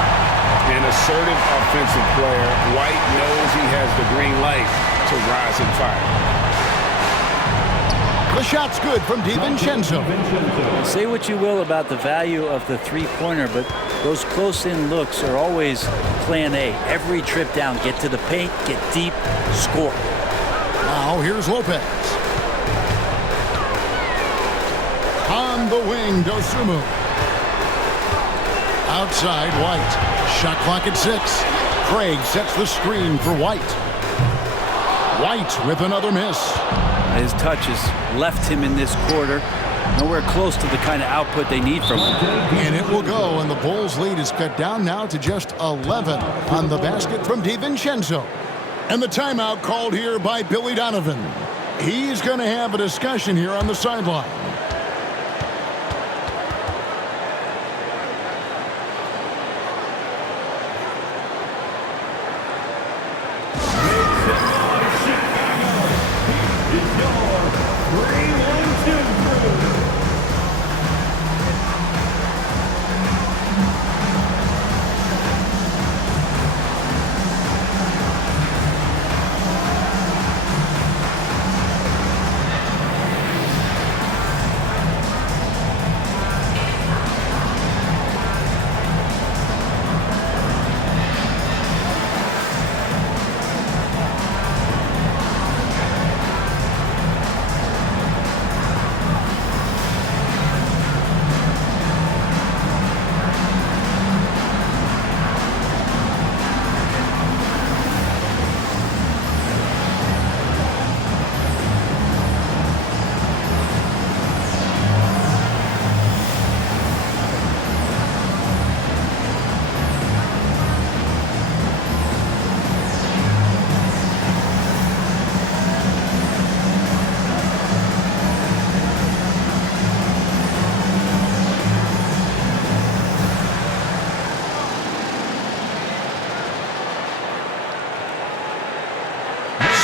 An assertive offensive player. White knows he has the green light to rise and fire. The shot's good from DiVincenzo. Say what you will about the value of the three-pointer, but those close-in looks are always plan A. Every trip down, get to the paint, get deep, score. Now here's Lopez. On the wing, Dosunmu. Outside, White. Shot clock at 6. Craig sets the screen for White. White with another miss. His touches left him in this quarter. Nowhere close to the kind of output they need from him. And it will go, and the Bulls' lead is cut down now to just 11 on the basket from DiVincenzo. And the timeout called here by Billy Donovan. He's going to have a discussion here on the sideline.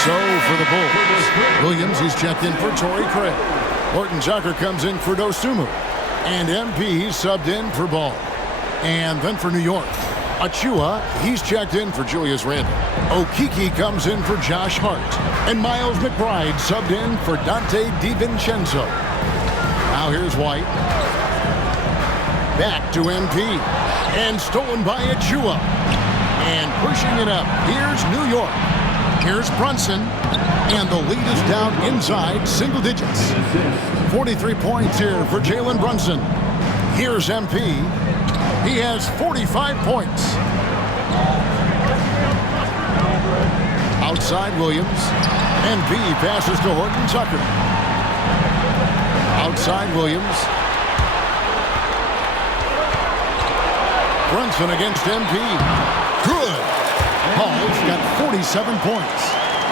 So for the Bulls, Williams, he's checked in for Torrey Craig. Horton Tucker comes in for Dosunmu. And MP, he's subbed in for Ball. And then for New York, Achua, he's checked in for Julius Randle. Okeke comes in for Josh Hart. And Miles McBride subbed in for Dante DiVincenzo. Now here's White. Back to MP. And stolen by Achua. And pushing it up, here's New York. Here's Brunson, and the lead is down inside single digits. 43 points here for Jalen Brunson. Here's MP. He has 45 points. Outside Williams. MP passes to Horton Tucker. Outside Williams. Brunson against MP. Good. Paul's got 47 points.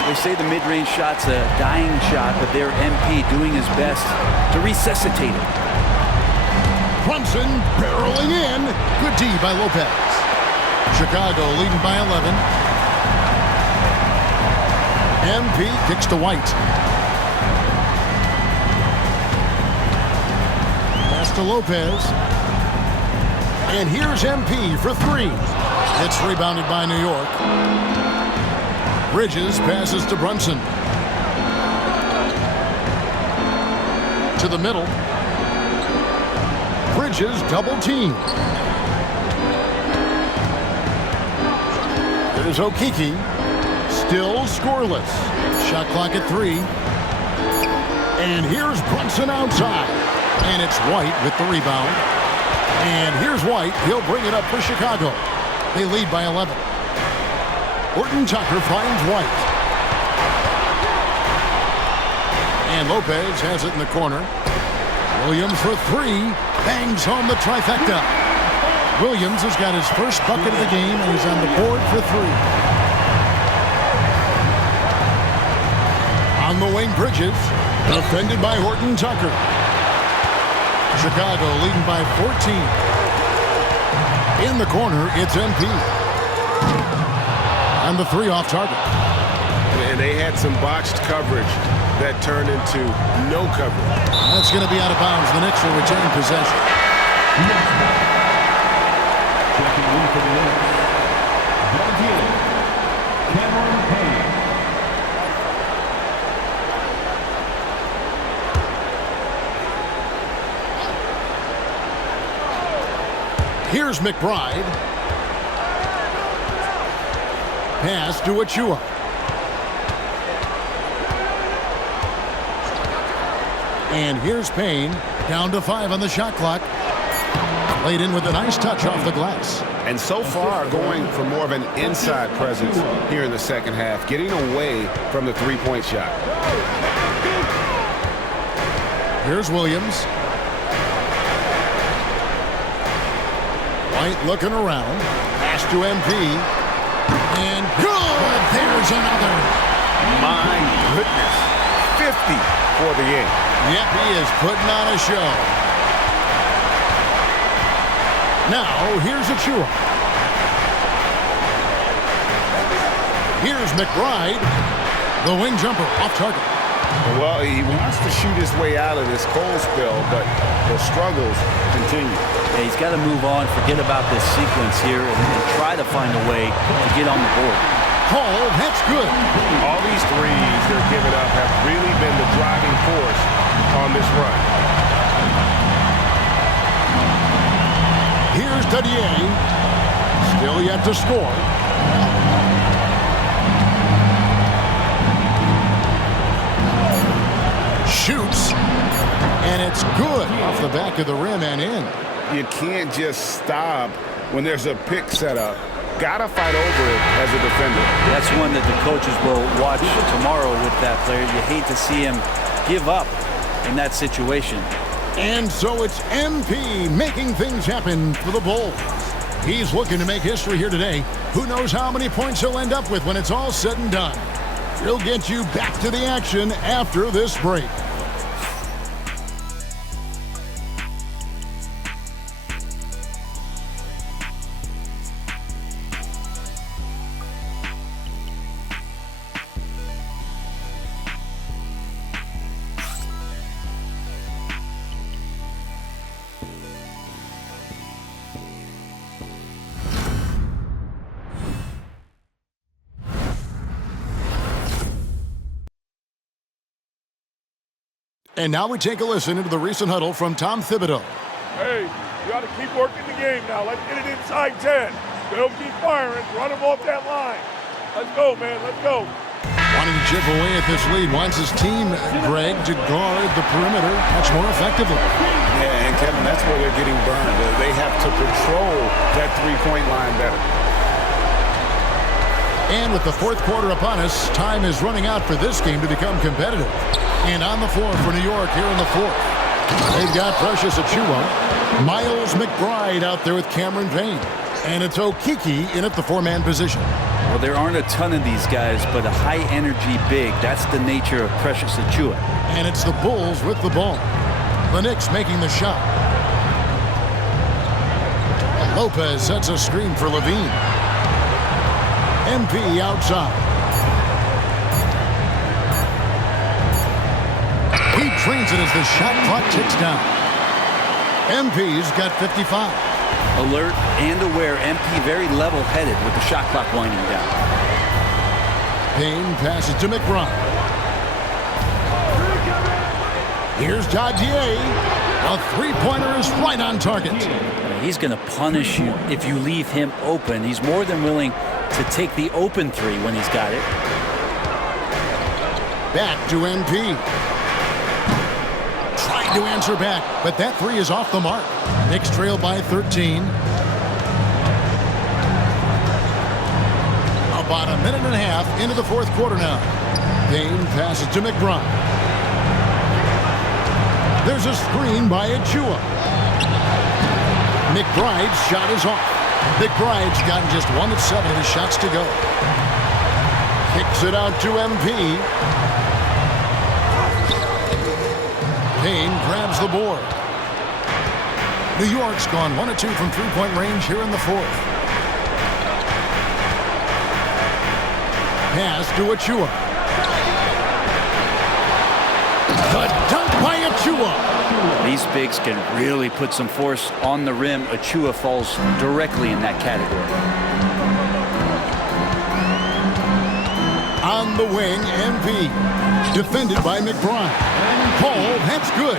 They say the mid-range shot's a dying shot, but they're MP doing his best to resuscitate it. Brunson barreling in. Good D by Lopez. Chicago leading by 11. MP kicks to White. Pass to Lopez. And here's MP for 3. It's rebounded by New York. Bridges passes to Brunson. To the middle. Bridges double team. There's Okeke. Still scoreless. Shot clock at 3. And here's Brunson outside. And it's White with the rebound. And here's White. He'll bring it up for Chicago. They lead by 11. Horton Tucker finds White. And Lopez has it in the corner. Williams for 3. Bangs home the trifecta. Williams has got his first bucket of the game, and he's on the board for 3. On the wing, Bridges. Defended by Horton Tucker. Chicago leading by 14. In the corner, it's MP. And the 3 off target. And they had some botched coverage that turned into no coverage. That's going to be out of bounds. The Knicks will retain possession. Checking in for the Knicks, Cameron Payne. Here's McBride. Pass to Achua. And here's Payne, down to 5 on the shot clock. Laid in with a nice touch off the glass. And so far, going for more of an inside presence here in the second half, getting away from the three-point shot. Here's Williams. White looking around. Pass to MP. And good! There's another. My goodness. 50 for the game. Yep, he is putting on a show. Now, here's Achua. Here's McBride. The wing jumper off target. Well, he wants to shoot his way out of this cold spell, but the struggles continue. Yeah, he's got to move on, forget about this sequence here, and try to find a way to get on the board. Oh, that's good. All these threes they're giving up have really been the driving force on this run. Here's Dadier. Still yet to score. Shoots. And it's good off the back of the rim and in. You can't just stop when there's a pick set up. Gotta fight over it as a defender. That's one that the coaches will watch tomorrow with that player. You hate to see him give up in that situation. And so it's MP making things happen for the Bulls. He's looking to make history here today. Who knows how many points he'll end up with when it's all said and done. We'll get you back to the action after this break. And now we take a listen into the recent huddle from Tom Thibodeau. Hey, you got to keep working the game now. Let's get it inside 10. They'll keep firing. Run them off that line. Let's go, man. Let's go. Wanting to chip away at this lead, wants his team, Greg, to guard the perimeter much more effectively. Yeah, and Kevin, that's where they're getting burned. They have to patrol that three-point line better. And with the fourth quarter upon us, time is running out for this game to become competitive. And on the floor for New York here in the fourth. They've got Precious Achua, Miles McBride out there with Cameron Payne. And it's Okiki in at the four-man position. Well, there aren't a ton of these guys, but a high-energy big. That's the nature of Precious Achua. And it's the Bulls with the ball. The Knicks making the shot. Lopez sets a screen for Levine. MP outside. He trains it as the shot clock ticks down. MP's got 55. Alert and aware, MP very level-headed with the shot clock winding down. Payne passes to McBride. Here's Dadier. A three-pointer is right on target. He's going to punish you if you leave him open. He's more than willing to take the open three when he's got it. Back to MP. Trying to answer back, but that three is off the mark. Knicks trail by 13. About a minute and a half into the fourth quarter now. Payne passes to McBride. There's a screen by Achua. McBride's shot is off. McBride's gotten just 1 of 7 of his shots to go. Kicks it out to MP. Payne grabs the board. New York's gone 1 of 2 from three-point range here in the fourth. Pass to Achua. The dunk by Achua. These bigs can really put some force on the rim. Achua falls directly in that category. On the wing, MP. Defended by McBride. Paul, that's good.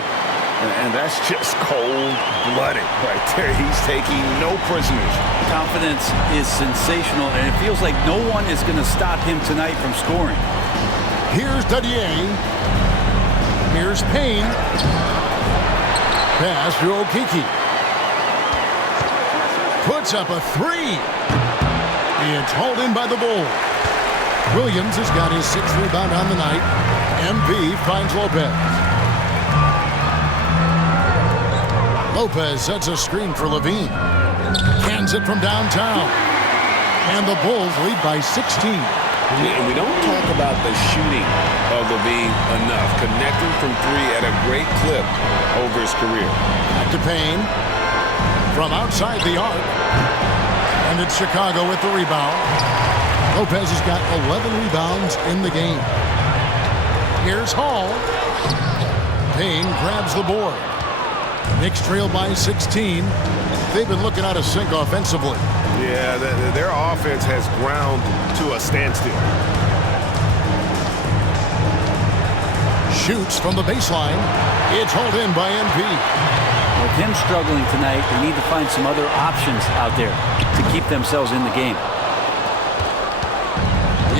And that's just cold-blooded right there. He's taking no prisoners. Confidence is sensational, and it feels like no one is going to stop him tonight from scoring. Here's Dadier. Here's Payne. Pass to Okiki. Puts up a three. It's hauled in by the Bulls. Williams has got his 6th rebound on the night. MP finds Lopez. Lopez sets a screen for Levine. Cans it from downtown. And the Bulls lead by 16. And we don't talk about the shooting of Levine enough. Connecting from 3 at a great clip over his career. Back to Payne. From outside the arc. And it's Chicago with the rebound. Lopez has got 11 rebounds in the game. Here's Hall. Payne grabs the board. Knicks trail by 16. They've been looking out of sync offensively. Yeah, their offense has ground to a standstill. Shoots from the baseline. It's hauled in by MP. With him struggling tonight, they need to find some other options out there to keep themselves in the game.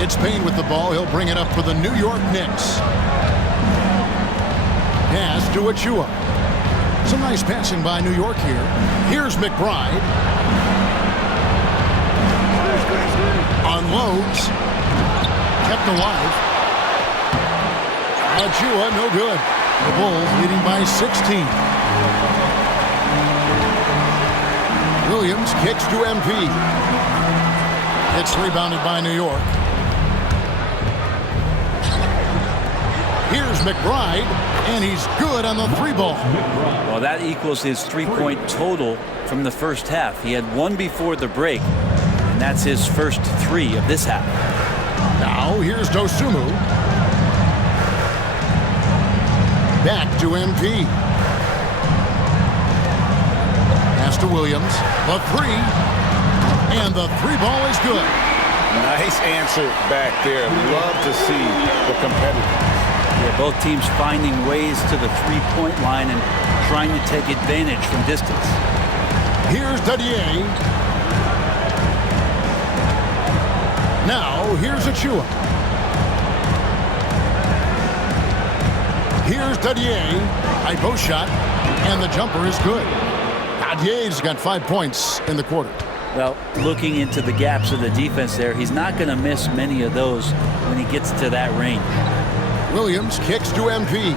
It's Payne with the ball. He'll bring it up for the New York Knicks. Pass to Achua. Some nice passing by New York here. Here's McBride. Unloads. Kept alive. Achua, no good. The Bulls leading by 16. Williams kicks to MP. It's rebounded by New York. Here's McBride, and he's good on the 3-ball. Well, that equals his 3-point total from the first half. He had 1 before the break, and that's his first 3 of this half. Now, here's Dosunmu. Back to MP. Pass to Williams. The 3. And the 3-ball is good. Nice answer back there. Love to see the competitiveness. Yeah, both teams finding ways to the 3-point line and trying to take advantage from distance. Here's Dadier. Now, here's Achua. Here's Dadier. High post shot, and the jumper is good. Dadier's got 5 points in the quarter. Well, looking into the gaps of the defense there, he's not going to miss many of those when he gets to that range. Williams kicks to MP.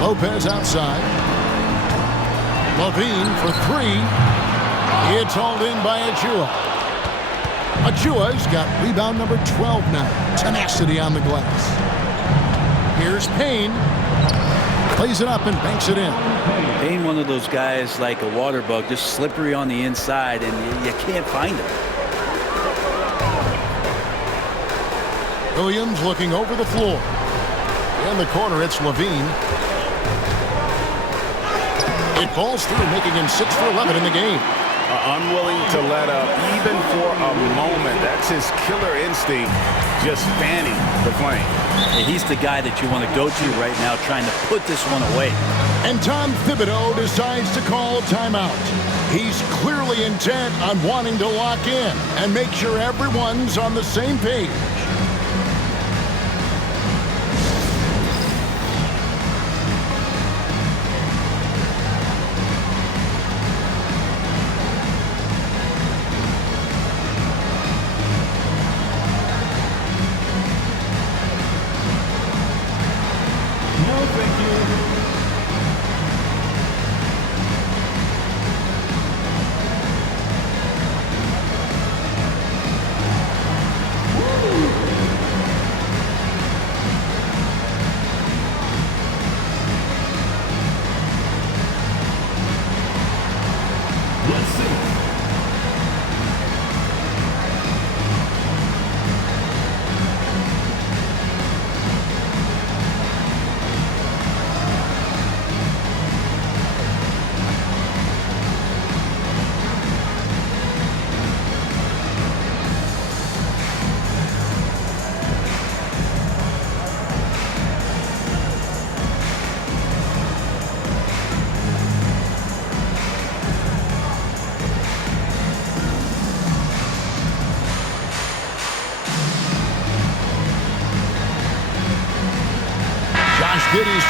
Lopez outside. Levine for 3. It's hauled in by Achua. Achua's got rebound number 12 now. Tenacity on the glass. Here's Payne. Plays it up and banks it in. Payne, one of those guys like a water bug, just slippery on the inside, and you can't find him. Williams looking over the floor. In the corner, it's Levine. It falls through, making him 6 for 11 in the game. Unwilling to let up, even for a moment. That's his killer instinct, just fanning the flame. And he's the guy that you want to go to right now, trying to put this one away. And Tom Thibodeau decides to call timeout. He's clearly intent on wanting to lock in and make sure everyone's on the same page.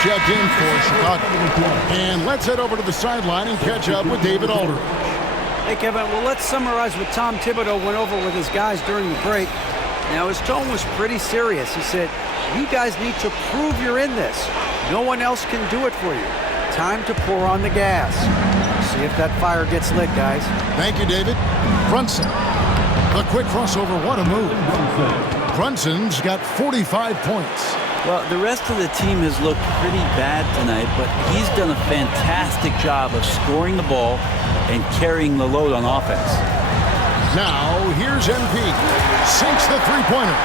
checked in for Chicago. And let's head over to the sideline and catch up with David Aldridge. Hey, Kevin, well, let's summarize what Tom Thibodeau went over with his guys during the break. Now, his tone was pretty serious. He said, you guys need to prove you're in this. No one else can do it for you. Time to pour on the gas. See if that fire gets lit, guys. Thank you, David. Brunson. A quick crossover. What a move. Brunson's got 45 points. Well, the rest of the team has looked pretty bad tonight, but he's done a fantastic job of scoring the ball and carrying the load on offense. Now, here's MP. Sinks the three-pointer.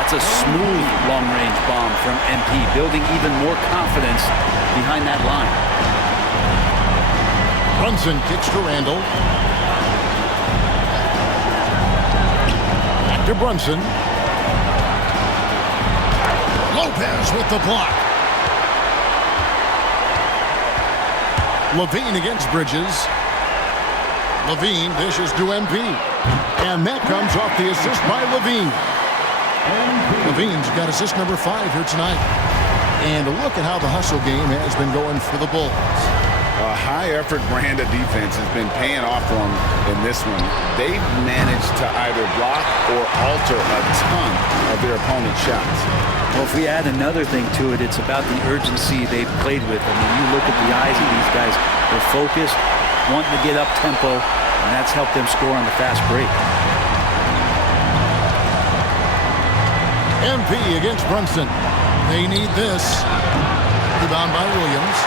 That's a smooth long-range bomb from MP, building even more confidence behind that line. Brunson kicks to Randall. Back to Brunson. Lopez with the block. Levine against Bridges. Levine dishes to MP. And that comes off the assist by Levine. Levine's got assist number 5 here tonight. And look at how the hustle game has been going for the Bulls. A high-effort brand of defense has been paying off for them in this one. They've managed to either block or alter a ton of their opponent's shots. Well, if we add another thing to it, it's about the urgency they've played with. I mean, you look at the eyes of these guys. They're focused, wanting to get up tempo, and that's helped them score on the fast break. MP against Brunson. They need this. Rebound by Williams.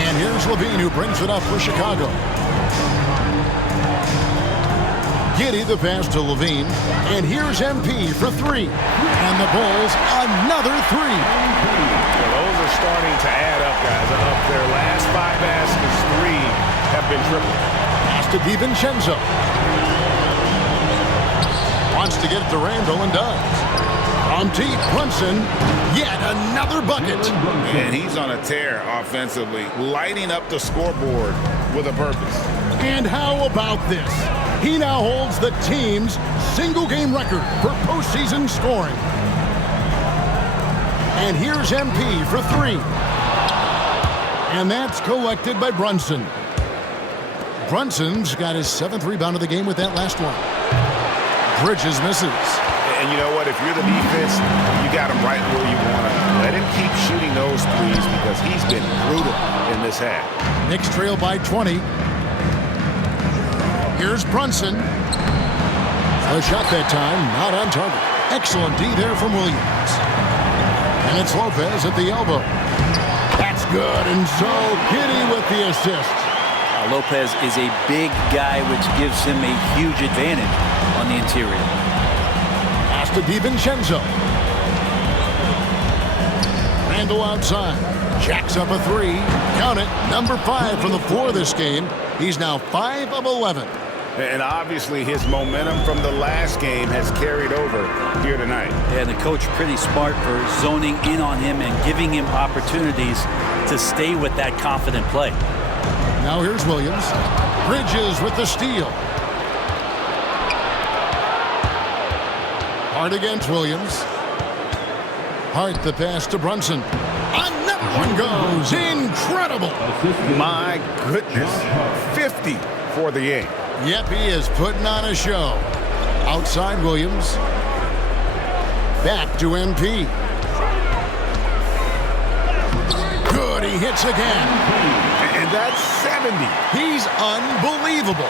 And here's Levine, who brings it up for Chicago. Giddey the pass to Levine. And here's MP for 3. And the Bulls another 3. Well, those are starting to add up, guys. Of their last 5 baskets, 3 have been triple. Pass to DiVincenzo. Wants to get it to Randall and does. From deep, Brunson, yet another bucket. And he's on a tear offensively, lighting up the scoreboard with a purpose. And how about this? He now holds the team's single-game record for postseason scoring. And here's MP for 3. And that's collected by Brunson. Brunson's got his 7th rebound of the game with that last one. Bridges misses. And you know what? If you're the defense, you got him right where you want him. Let him keep shooting those threes because he's been brutal in this half. Knicks trail by 20. Here's Brunson. A shot that time, not on target. Excellent D there from Williams. And it's Lopez at the elbow. That's good, and so Giddey with the assist. Lopez is a big guy, which gives him a huge advantage on the interior. Pass to DiVincenzo. Randall outside. Jacks up a 3. Count it. Number 5 from the floor this game. He's now 5 of 11. And obviously his momentum from the last game has carried over here tonight. Yeah, the coach pretty smart for zoning in on him and giving him opportunities to stay with that confident play. Now here's Williams. Bridges with the steal. Hart against Williams. Hart the pass to Brunson. Another one goes. Incredible. My goodness. 50 for the game. Yep, he is putting on a show. Outside Williams. Back to MP. Good, he hits again. And that's 70. He's unbelievable.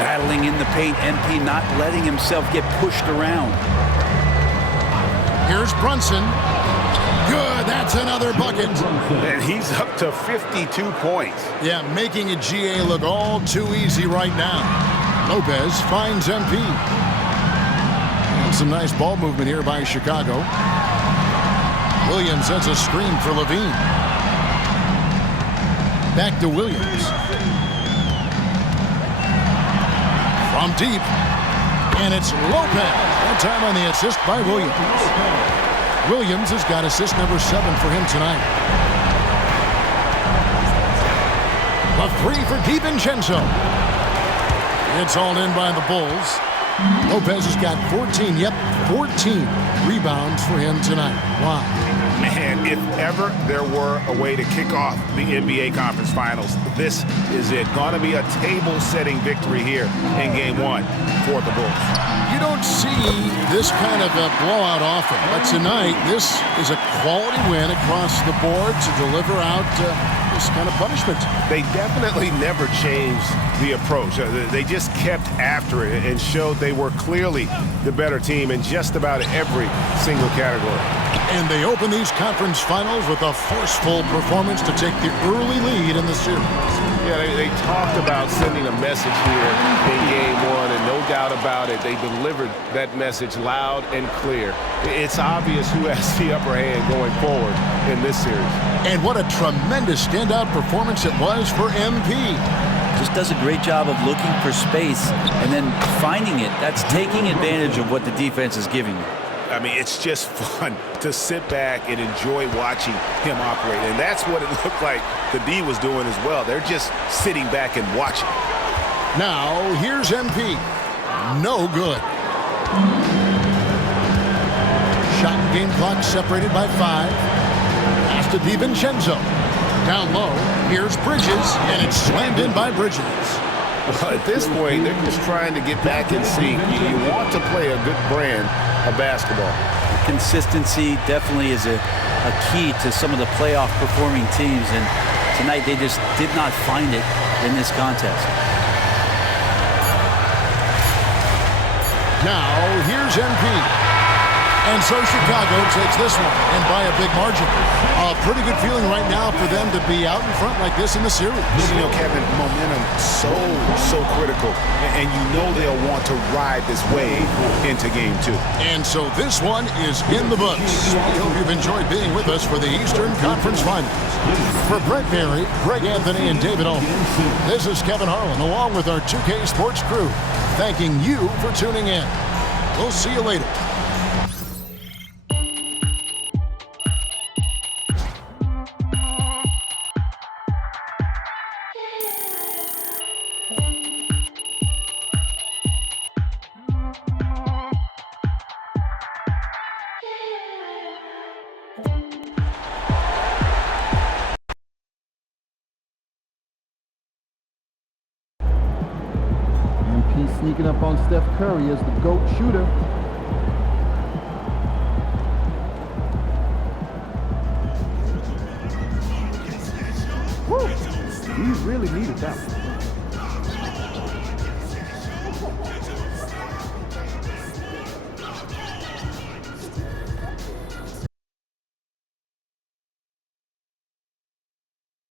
Battling in the paint, MP not letting himself get pushed around. Here's Brunson. Good, that's another bucket. And he's up to 52 points. Yeah, making a GA look all too easy right now. Lopez finds MP. And some nice ball movement here by Chicago. Williams sets a screen for Levine. Back to Williams. From deep. And it's Lopez. That time on the assist by Williams. Williams has got assist number 7 for him tonight. A 3 for DiVincenzo. It's all in by the Bulls. Lopez has got 14, 14 rebounds for him tonight. Wow. Man, if ever there were a way to kick off the NBA Conference Finals, this is it. Going to be a table-setting victory here in Game 1 for the Bulls. You don't see this kind of a blowout often, but tonight this is a quality win across the board to deliver out this kind of punishment. They definitely never changed the approach. They just kept after it and showed they were clearly the better team in just about every single category. And they open these conference finals with a forceful performance to take the early lead in the series. Yeah, they talked about sending a message here in Game 1, and no doubt about it, they delivered that message loud and clear. It's obvious who has the upper hand going forward in this series. And what a tremendous standout performance it was for MP. Just does a great job of looking for space and then finding it. That's taking advantage of what the defense is giving you. I mean, it's just fun to sit back and enjoy watching him operate. And that's what it looked like the D was doing as well. They're just sitting back and watching. Now, here's MP. No good. Shot and game clock separated by 5. Pass to DiVincenzo. Down low, here's Bridges, and it's slammed in by Bridges. Well, at this point, they're just trying to get back in sync. You want to play a good brand of basketball. Consistency definitely is a key to some of the playoff performing teams, and tonight they just did not find it in this contest. Now, here's MP. And so Chicago takes this one, and by a big margin. A pretty good feeling right now for them to be out in front like this in the series. You know, Kevin, momentum so critical, and you know they'll want to ride this wave into Game 2. And so this one is in the books. We hope you've enjoyed being with us for the Eastern Conference Finals. For Brett Berry, Greg Anthony, and David Owen, this is Kevin Harlan, along with our 2K Sports crew, thanking you for tuning in. We'll see you later. Sneaking up on Steph Curry as the GOAT shooter. Woo! He really needed that one.